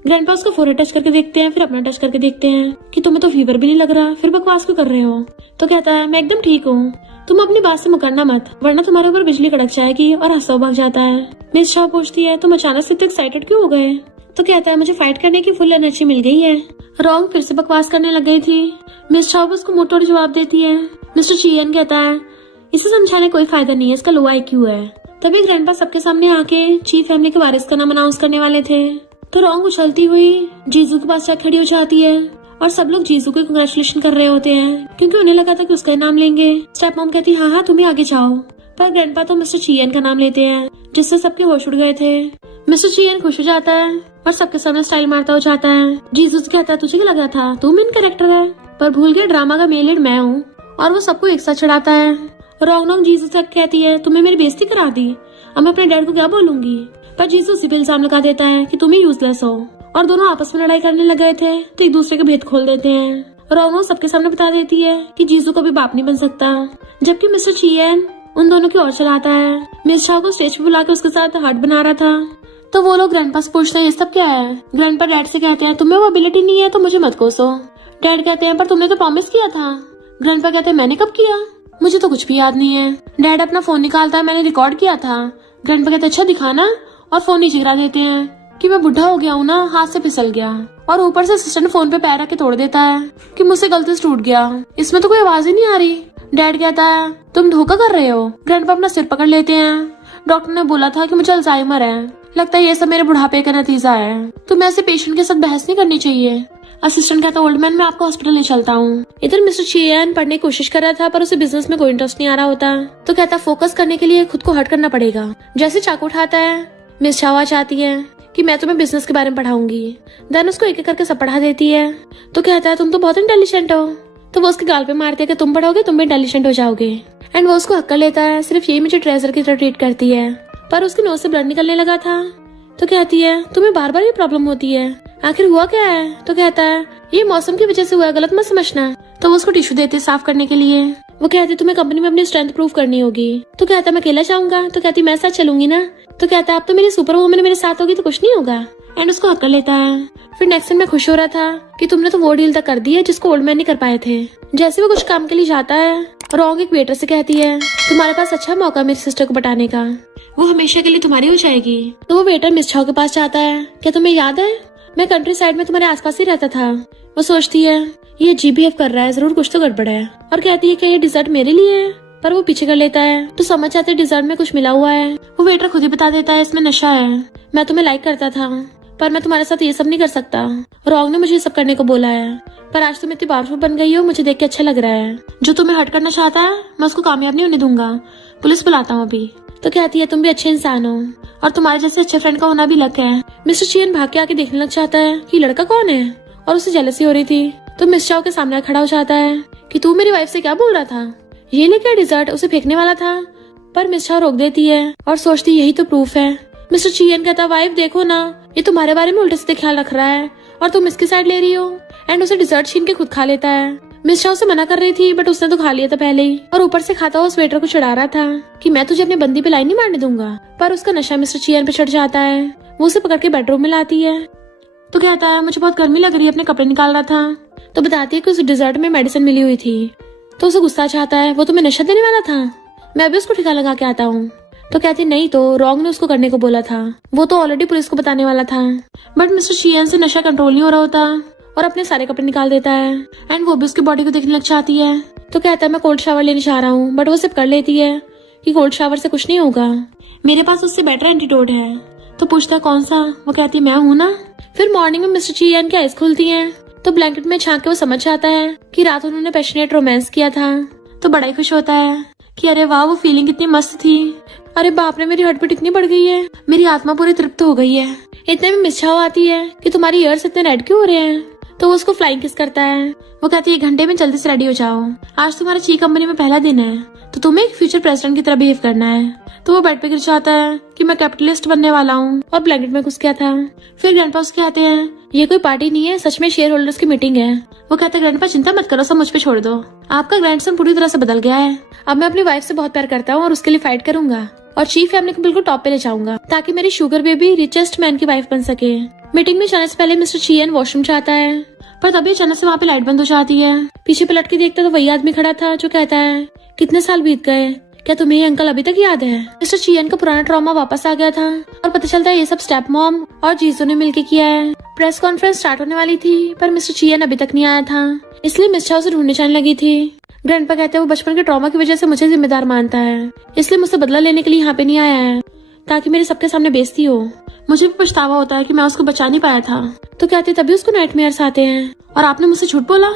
ग्रैंडपा उसको फोरहेड टच करके देखते हैं, फिर अपना टच करके देखते हैं कि तुम्हें तो फीवर भी नहीं लग रहा, फिर बकवास क्यों कर रहे हो? तो कहता है मैं एकदम ठीक हूँ, तुम अपनी बात से मुकरना मत वरना तुम्हारे ऊपर बिजली कड़क जाएगी। और हंसो भाग जाता है। मिस चाओ पूछती है तुम अचानक से इतने एक्साइटेड क्यों हो गए? तो कहता है मुझे फाइट करने की फुल एनर्जी मिल गई है। रॉन्ग फिर से बकवास करने लग गई थी। मिस चाओ उसको मुंह तोड़ जवाब देती है। मिस्टर चियन कहता है इसे समझाने कोई फायदा नहीं है, इसका लो IQ है। तभी ग्रैंडपा सबके सामने आके चीफ फैमिली के वारिस का नाम अनाउंस करने वाले थे। तो रॉन्ग उछलती हुई जीजू के पास जाकर खड़ी हो जाती है और सब लोग जीजू को कांग्रेचुलेशन कर रहे होते हैं क्योंकि उन्हें लगा था कि उसका नाम लेंगे। स्टेप मॉम कहती हाँ हाँ तुम ही आगे जाओ, पर ग्रैंडपा तो मिस्टर चियन का नाम लेते हैं जिससे सबके होश उड़ गए थे। मिस्टर चियन खुश हो जाता है और सबके सामने स्टाइल मारता हो जाता है। जीसस कहता है तुझे क्या लगा था तू मेन कैरेक्टर है, पर भूल गया ड्रामा का मेन लीड मैं हूँ। और वो सबको एक साथ चढ़ाता है। रॉन्ग जीसस कहती है तुम्हें मेरी बेइज्जती करा दी, अब मैं अपने डैड को क्या बोलूंगी? पर जीसस उसी पे इल्जाम लगा देता है कि तुम ही यूजलेस हो। और दोनों आपस में लड़ाई करने लग गए थे तो एक दूसरे के भेद खोल देते हैं। रॉन्ग सबके सामने बता देती है कि जीसू कभी बाप नहीं बन सकता, जबकि मिस्टर चियन उन दोनों की ओर चलाता है। मिस चाओ को स्टेज पे बुला के उसके साथ हार्ट बना रहा था। तो वो लोग ग्रैंडपा से पूछते हैं ये सब क्या है? ग्रैंडपा डैड से कहते हैं तुम्हें वो एबिलिटी नहीं है तो मुझे मत कोसो। डैड कहते हैं पर तुमने तो प्रॉमिस किया था। ग्रैंडपा कहते हैं मैंने कब किया, मुझे तो कुछ भी याद नहीं है। डैड अपना फोन निकालता है मैंने रिकॉर्ड किया था। ग्रैंडपा कहते अच्छा दिखाना, और फोन नीचे गिरा देते हैं कि मैं बुढ़ा हो गया हूँ ना, हाथ से फिसल गया। और ऊपर से सिस्टर ने फोन पे पैर रख के तोड़ देता है कि मुझसे गलती से टूट गया, इसमें तो कोई आवाज ही नहीं आ रही। डैड कहता है तुम धोखा कर रहे हो। ग्रैंडपा अपना सिर पकड़ लेते हैं। डॉक्टर ने बोला था कि मुझे अल्जाइमर है, लगता है ये सब मेरे बुढ़ापे का नतीजा है, तो मैं ऐसे पेशेंट के साथ बहस नहीं करनी चाहिए। असिस्टेंट कहता ओल्ड मैन मैं आपको हॉस्पिटल ले चलता हूँ। इधर मिस्टर चियन पढ़ने की कोशिश कर रहा था पर उसे बिजनेस में कोई इंटरेस्ट नहीं आ रहा होता, तो कहता फोकस करने के लिए खुद को हर्ट करना पड़ेगा। जैसे चाकू उठाता है मिस चावा चाहती है कि मैं तुम्हें बिजनेस के बारे में पढ़ाऊंगी। देन उसको एक एक करके सब पढ़ा देती है। तो कहता है तुम तो बहुत इंटेलिजेंट हो। तो वो उसके गाल पे मारती है कि तुम पढ़ोगे तुम भी इंटेलिजेंट हो जाओगे। एंड वो उसको हक्का लेता है, सिर्फ यही मुझे ट्रेजर की तरह ट्रीट करती है। पर उसकी नोज से ब्लड निकलने लगा था। तो कहती है तुम्हें बार बार ये प्रॉब्लम होती है, आखिर हुआ क्या है? तो कहता है ये मौसम की वजह से हुआ, गलत मत समझना। तो वो उसको टिश्यू देते साफ करने के लिए। वो कहती तुम्हें कंपनी में अपनी स्ट्रेंथ प्रूव करनी होगी। तो कहता मैं अकेला जाऊंगा। तो कहती मैं साथ चलूंगी ना। तो कहता अब तो मेरी सुपर वुमन मेरे साथ होगी तो कुछ नहीं होगा। एंड उसको हक कर लेता है। फिर नेक्स्ट दिन मैं खुश हो रहा था कि तुमने तो वो डील तक कर दी है जिसको ओल्ड मैन नहीं कर पाए थे। जैसे वो कुछ काम के लिए जाता है, रॉन्ग एक वेटर से कहती है तुम्हारे पास अच्छा मौका मेरी सिस्टर को बटाने का, वो हमेशा के लिए तुम्हारी हो जाएगी। तो वो वेटर मिस चाओ के पास जाता है। क्या तुम्हें याद है मैं कंट्री साइड में तुम्हारे आसपास ही रहता था? वो सोचती है ये अजीब बिहेव कर रहा है, जरूर कुछ तो गड़बड़ है। और कहती है कि ये डिजर्ट मेरे लिए है, पर वो पीछे कर लेता है तो समझ जाते हैं डिजर्ट में कुछ मिला हुआ है। वो वेटर खुद ही बता देता है इसमें नशा है। मैं तुम्हें लाइक करता था पर मैं तुम्हारे साथ ये सब नहीं कर सकता। रॉग ने मुझे ये सब करने को बोला है, पर आज तुम इतनी पावरफुल बन गई हो, मुझे देख के अच्छा लग रहा है। जो तुम्हें हर्ट करना चाहता है मैं उसको कामयाब नहीं होने दूंगा, पुलिस बुलाता हूँ अभी। तो कहती है तुम भी अच्छे इंसान हो और तुम्हारे जैसे अच्छे फ्रेंड का होना भी लक है। मिस्टर चियन भाग के आके देखने लग जाता है कि लड़का कौन है और उसे जेलसी हो रही थी। तो मिस चाओ के सामने खड़ा हो जाता है कि तू मेरी वाइफ से क्या बोल रहा था, ये लेके डिजर्ट उसे फेंकने वाला था। पर मिस चाओ रोक देती है और सोचती यही तो प्रूफ है। मिस्टर चियन कहता वाइफ देखो ना, ये तुम्हारे बारे में उल्टे सीधे ख्याल रख रहा है और तुम इसकी साइड ले रही हो। एंड उसे डिजर्ट छीन के खुद खा लेता है। मिस चाओ से मना कर रही थी बट उसने तो खा लिया था पहले ही, और ऊपर से खाता हुआ उस वेटर को चिढ़ा रहा था कि मैं तुझे अपनी बंदी पे लाइन नहीं मारने दूंगा। पर उसका नशा मिस्टर चियन पे चढ़ जाता है। वो उसे पकड़ के बेडरूम में लाती है तो कहता है मुझे बहुत गर्मी लग रही है, अपने कपड़े निकाल रहा था। तो बताती है कि उस डिजर्ट में मेडिसिन मिली हुई थी। तो उसे गुस्सा चाहता है, वो तुम्हें नशा देने वाला था, मैं भी उसको ठिकाना लगा के आता हूँ। तो कहती नहीं, तो रॉन्ग ने उसको करने को बोला था, वो तो ऑलरेडी पुलिस को बताने वाला था। बट मिस्टर चियन से नशा कंट्रोल नहीं हो रहा होता और अपने सारे कपड़े निकाल देता है। एंड वो भी उसकी बॉडी को देखने लग जाती है। तो कहता है मैं कोल्ड शावर लेने चाह रहा हूँ, बट वो सिर्फ कर लेती है कि कोल्ड शावर से कुछ नहीं होगा, मेरे पास उससे बेटर एंटीडोट है। तो पूछता है कौन सा, वो कहती है मैं हूँ ना। फिर मॉर्निंग में मिस्टर चियन की आइज खुलती है तो ब्लैंकेट में झांक के वो समझ जाता है कि रात उन्होंने पैशनेट रोमांस किया था। तो बड़ा ही खुश होता है कि अरे वाह वो फीलिंग कितनी मस्त थी, अरे बाप रे मेरी हार्ट बीट इतनी बढ़ गई है, मेरी आत्मा पूरी तृप्त हो गई है। इतने में मिस चाओ आती है कि तुम्हारी ईयर्स इतने रेड क्यों हो रहे हैं। तो वो उसको फ्लाइंग किस करता है। वो कहती है 1 घंटे में जल्दी से रेडी हो जाओ, आज तुम्हारा ची कंपनी में पहला दिन है, तो तुम्हें एक फ्यूचर प्रेसिडेंट की तरह बिहेव करना है। तो वो बेड पे गिर जाता है कि मैं कैपिटलिस्ट बनने वाला हूँ और ब्लैंकेट में घुस गया था। फिर ग्रैंडपा उसके आते हैं, ये कोई पार्टी नहीं है, सच में शेयर होल्डर्स की मीटिंग है। वो कहते हैं ग्रैंडपा चिंता मत करो, सब मुझ पे छोड़ दो, आपका ग्रैंडसन पूरी तरह से बदल गया है, अब मैं अपनी वाइफ से बहुत प्यार करता हूँ और उसके लिए फाइट करूंगा और चीफ फैमिली को बिल्कुल टॉप पे ले जाऊंगा ताकि मेरी शुगर बेबी रिचेस्ट मैन की वाइफ बन सके। मीटिंग में जाने से पहले मिस्टर चियन वॉशरूम जाता है पर तभी अचानक से वहाँ पे लाइट बंद हो जाती है। पीछे पलट के देखता तो वही आदमी खड़ा था जो कहता है कितने साल बीत गए, क्या तुम्हें ये अंकल अभी तक याद है। मिस्टर चियन का पुराना ट्रॉमा वापस आ गया था और पता चलता है ये सब स्टेप मॉम और जीजू ने मिलके किया है। प्रेस कॉन्फ्रेंस स्टार्ट होने वाली थी पर मिस्टर चियन अभी तक नहीं आया था, इसलिए मिस चाओ उसे ढूंढने जाने लगी थी। ग्रैंडपा कहते हैं वो बचपन के ट्रॉमा की वजह से मुझे जिम्मेदार मानता है, इसलिए मुझसे बदला लेने के लिए यहाँ पे नहीं आया है ताकि मेरे सबके सामने बेइज्जती हो। मुझे भी पछतावा होता है कि मैं उसको बचा नहीं पाया था। तो कहते तभी उसको नाइटमेयर्स आते हैं और आपने मुझसे झूठ बोला,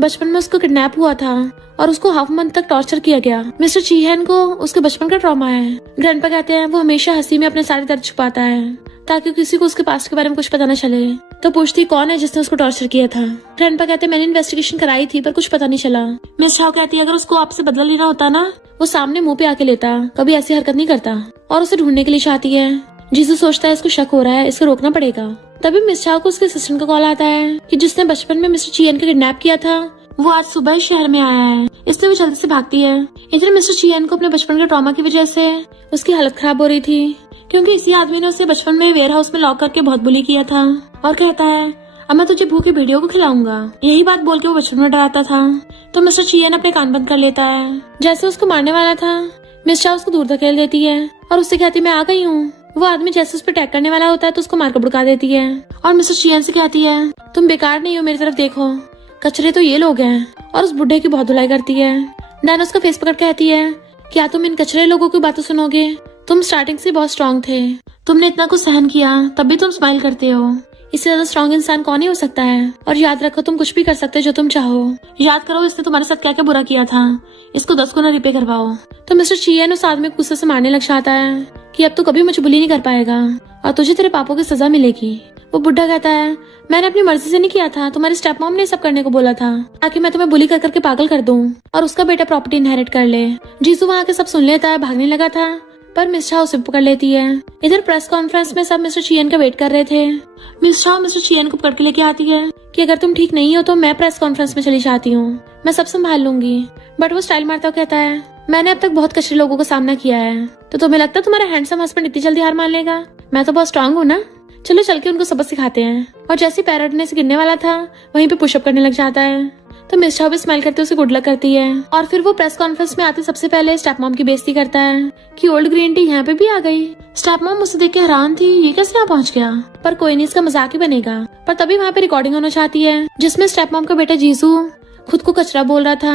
बचपन में उसको किडनैप हुआ था और उसको हाफ मंथ तक टॉर्चर किया गया। मिस्टर चीहन को उसके बचपन का ट्रॉमा है। ग्रैंडपा कहते हैं वो हमेशा हंसी में अपने सारे दर्द छुपाता है ताकि किसी को उसके पास्ट के बारे में कुछ पता न चले। तो पूछती कौन है जिसने उसको टॉर्चर किया था। ग्रैंडपा कहते हैं मैंने इन्वेस्टिगेशन कराई थी पर कुछ पता नहीं चला। मिस चाओ कहती है अगर उसको आपसे बदला लेना होता ना वो सामने मुंह पे आके लेता, कभी ऐसी हरकत नहीं करता, और उसे ढूंढने के लिए चाहती है। जीसू सोचता है इसको शक हो रहा है, इसको रोकना पड़ेगा। तभी मिस चाओ को उसके असिस्टेंट का कॉल आता है कि जिसने बचपन में मिस्टर चियन को किडनैप किया था वो आज सुबह शहर में आया है, इसलिए वो जल्दी से भागती है। इधर मिस्टर चियन को अपने बचपन के ट्रॉमा की वजह से उसकी हालत खराब हो रही थी क्योंकि इसी आदमी ने उसे बचपन में वेयर हाउस में लॉक करके बहुत बुली किया था और कहता है अब मैं तुझे भूखे वीडियो को खिलाऊंगा। यही बात बोल के वो बचपन में डराता था। तो मिस्टर चियन अपने कान बंद कर लेता है। जैसे उसको मारने वाला था मिस चाओ उसको दूर धकेल देती है और उससे कहती मैं आ गई हूँ। वो आदमी जैसे उस पर अटैक करने वाला होता है तो उसको मारकर भड़का देती है और मिस्टर चियन से कहती है तुम बेकार नहीं हो, मेरी तरफ देखो, कचरे तो ये लोग हैं, और उस बुढ़े की बहुत धुलाई करती है। नैना उसका फेस पकड़ कहती है क्या तुम इन कचरे लोगों की बातें सुनोगे, तुम स्टार्टिंग से बहुत स्ट्रांग थे, तुमने इतना कुछ सहन किया तब भी तुम स्माइल करते हो, इससे ज्यादा स्ट्रांग इंसान कौन ही हो सकता है। और याद रखो तुम कुछ भी कर सकते हो जो तुम चाहो, याद करो इसने तुम्हारे साथ क्या क्या बुरा किया था, इसको 10 गुना रिपे करवाओ। तो मिस्टर चियन उस आदमी को गुस्से से मारने लग जाता है कि अब तो कभी मुझे बुली नहीं कर पाएगा और तुझे तेरे पापों की सजा मिलेगी। वो बुढ़ा कहता है मैंने अपनी मर्जी से नहीं किया था, तुम्हारे स्टेप मॉम ने सब करने को बोला था ताकि मैं तुम्हें बुली कर करके पागल कर दूं और उसका बेटा प्रॉपर्टी इनहेरिट कर ले। जीसू वहाँ के सब सुन लेता है, भागने लगा था पर मिस चाओ उसे पकड़ लेती है। इधर प्रेस कॉन्फ्रेंस में सब मिस्टर चियन का वेट कर रहे थे। मिस चाओ मिस्टर चियन को पकड़ के लेके आती है कि अगर तुम ठीक नहीं हो तो मैं प्रेस कॉन्फ्रेंस में चली जाती हूँ, मैं सब संभाल लूंगी। बट वो स्टाइल मारता कहता है मैंने अब तक बहुत कचरे लोगों का सामना किया है, तो तुम्हें लगता है तुम्हारा हैंडसम हस्बैंड इतनी जल्दी हार मान लेगा, मैं तो बहुत स्ट्रांग हूँ ना, चलो चल के उनको सबक सिखाते हैं। और जैसे पैर अड़ने से गिरने वाला था वहीं पे पुशअप करने लग जाता है। तो मिस चाओ भी स्माइल करते उसे गुड लक करती है और फिर वो प्रेस कॉन्फ्रेंस में आते सबसे पहले स्टेप मॉम की बेइज्जती करता है कि ओल्ड ग्रीन टी यहाँ पे भी आ गई। स्टेप मॉम मुझसे देख के हैरान थी, ये कैसे यहाँ पहुँच गया। पर कोई नहीं, इसका मजाक ही बनेगा। पर तभी वहाँ पे रिकॉर्डिंग होना चाहती है जिसमें स्टेप मॉम का बेटा जीसू खुद को कचरा बोल रहा था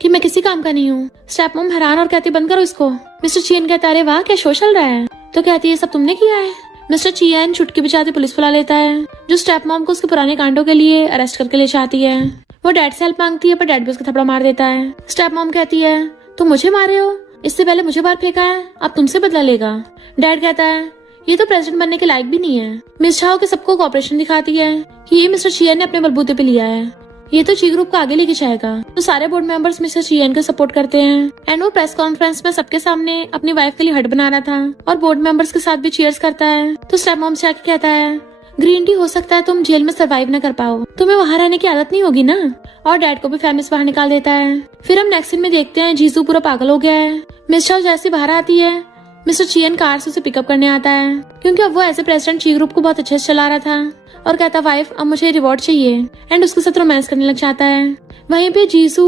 कि मैं किसी काम का नहीं हूँ। स्टेप मॉम हैरान और कहती बंद करो इसको। मिस्टर चियन कहता है, अरे वाह क्या शो चल रहा है। तो कहती है, सब तुमने किया है। मिस्टर चियन चुटकी बजाते पुलिस बुला लेता है जो स्टेप मॉम को उसके पुराने कांडों के लिए अरेस्ट करके ले जाती है। वो डैड से हेल्प मांगती है पर डैड भी उसका थप्पड़ मार देता है। स्टेप मॉम कहती है, तुम मुझे मारे हो, इससे पहले मुझे बाहर फेंका है, अब तुमसे बदला लेगा। डैड कहता है, ये तो प्रेसिडेंट बनने के लायक भी नहीं है। मिस चाओ के सबको कोऑपरेशन दिखाती है कि ये मिस्टर चियन ने अपने बलबूते पे लिया है, ये तो ची ग्रुप को आगे लेके जाएगा। तो सारे बोर्ड मेंबर्स मिस्टर चियन को सपोर्ट करते हैं एंड वो प्रेस कॉन्फ्रेंस में सबके सामने अपनी वाइफ के लिए हट बना रहा था और बोर्ड मेंबर्स के साथ भी चीयर्स करता है। तो स्टेप मॉम से आके कहता है, ग्रीन टी हो सकता है तुम जेल में सरवाइव न कर पाओ, तुम्हें वहाँ रहने की आदत नहीं होगी ना। और डैड को भी फैमिली से बाहर निकाल देता है। फिर हम नेक्स्ट सीन में देखते हैं जीसू पूरा पागल हो गया है। मिस चाओ जैसे बाहर आती है, मिस्टर चियन कार से उसे पिकअप करने आता है क्योंकि अब वो ऐसे प्रेसिडेंट ची ग्रुप को बहुत अच्छे से चला रहा था और कहता, वाइफ अब मुझे रिवॉर्ड चाहिए एंड उसके साथ रोमांस करने लग जाता है। वहीं पे जीसू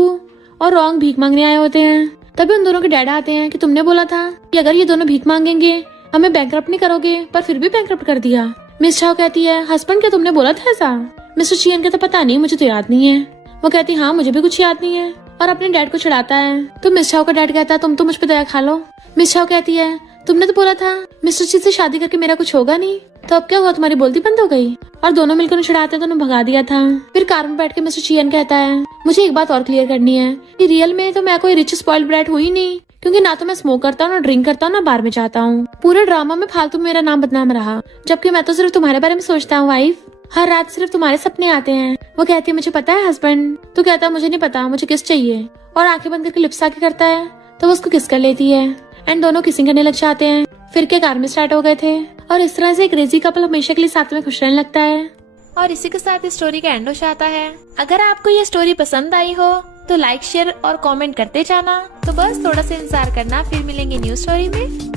और रोंग भीख मांगने आए होते हैं। तभी उन दोनों के डैड आते हैं कि तुमने बोला था कि अगर ये दोनों भीख मांगेंगे हमें बैंकरप्ट नहीं करोगे, पर फिर भी बैंकरप्ट कर दिया। मिस चाओ कहती है, हस्बैंड क्या तुमने बोला था ऐसा। मिस्टर चियन कहता, पता नहीं, मुझे तो याद नहीं है। वो कहती, हाँ मुझे भी कुछ याद नहीं है, और अपने डैड को चिढ़ाता है। तो मिस चाओ का डैड कहता है, तुम तो मुझ पे दया खा लो। मिस चाओ कहती है, तुमने तो बोला था मिस्टर ची से शादी करके मेरा कुछ होगा नहीं, तो अब क्या हुआ, तुम्हारी बोलती बंद हो गई। और दोनों मिलकर चिढ़ाते तो भगा दिया था। फिर कार में बैठ के मिस्टर चियन कहता है, मुझे एक बात और क्लियर करनी है कि रियल में तो मैं कोई रिच स्पॉइल्ड ब्रैट हुई नहीं, क्योंकि ना तो मैं स्मोक करता हूँ, ना ड्रिंक करता हूँ, ना बार में जाता हूँ। पूरे ड्रामा में फालतू मेरा नाम बदनाम रहा, जबकि मैं तो सिर्फ तुम्हारे बारे में सोचता हूँ वाइफ। हर रात सिर्फ तुम्हारे सपने आते हैं। वो कहती है, मुझे पता है हस्बैंड। तो कहता है, मुझे नहीं पता, मुझे किस चाहिए। और आंखें बंद करके लिप्स आके करता है तो वो उसको किस कर लेती है एंड दोनों किसिंग करने लग जाते हैं। फिर के कार में स्टार्ट हो गए थे और इस तरह से एक क्रेजी कपल हमेशा के लिए साथ में खुश रहने लगता है। और इसी के साथ इस स्टोरी का एंड हो जाता है। अगर आपको ये स्टोरी पसंद आई हो तो लाइक शेयर और कमेंट करते जाना। तो बस थोड़ा सा इंतजार करना, फिर मिलेंगे न्यू स्टोरी में।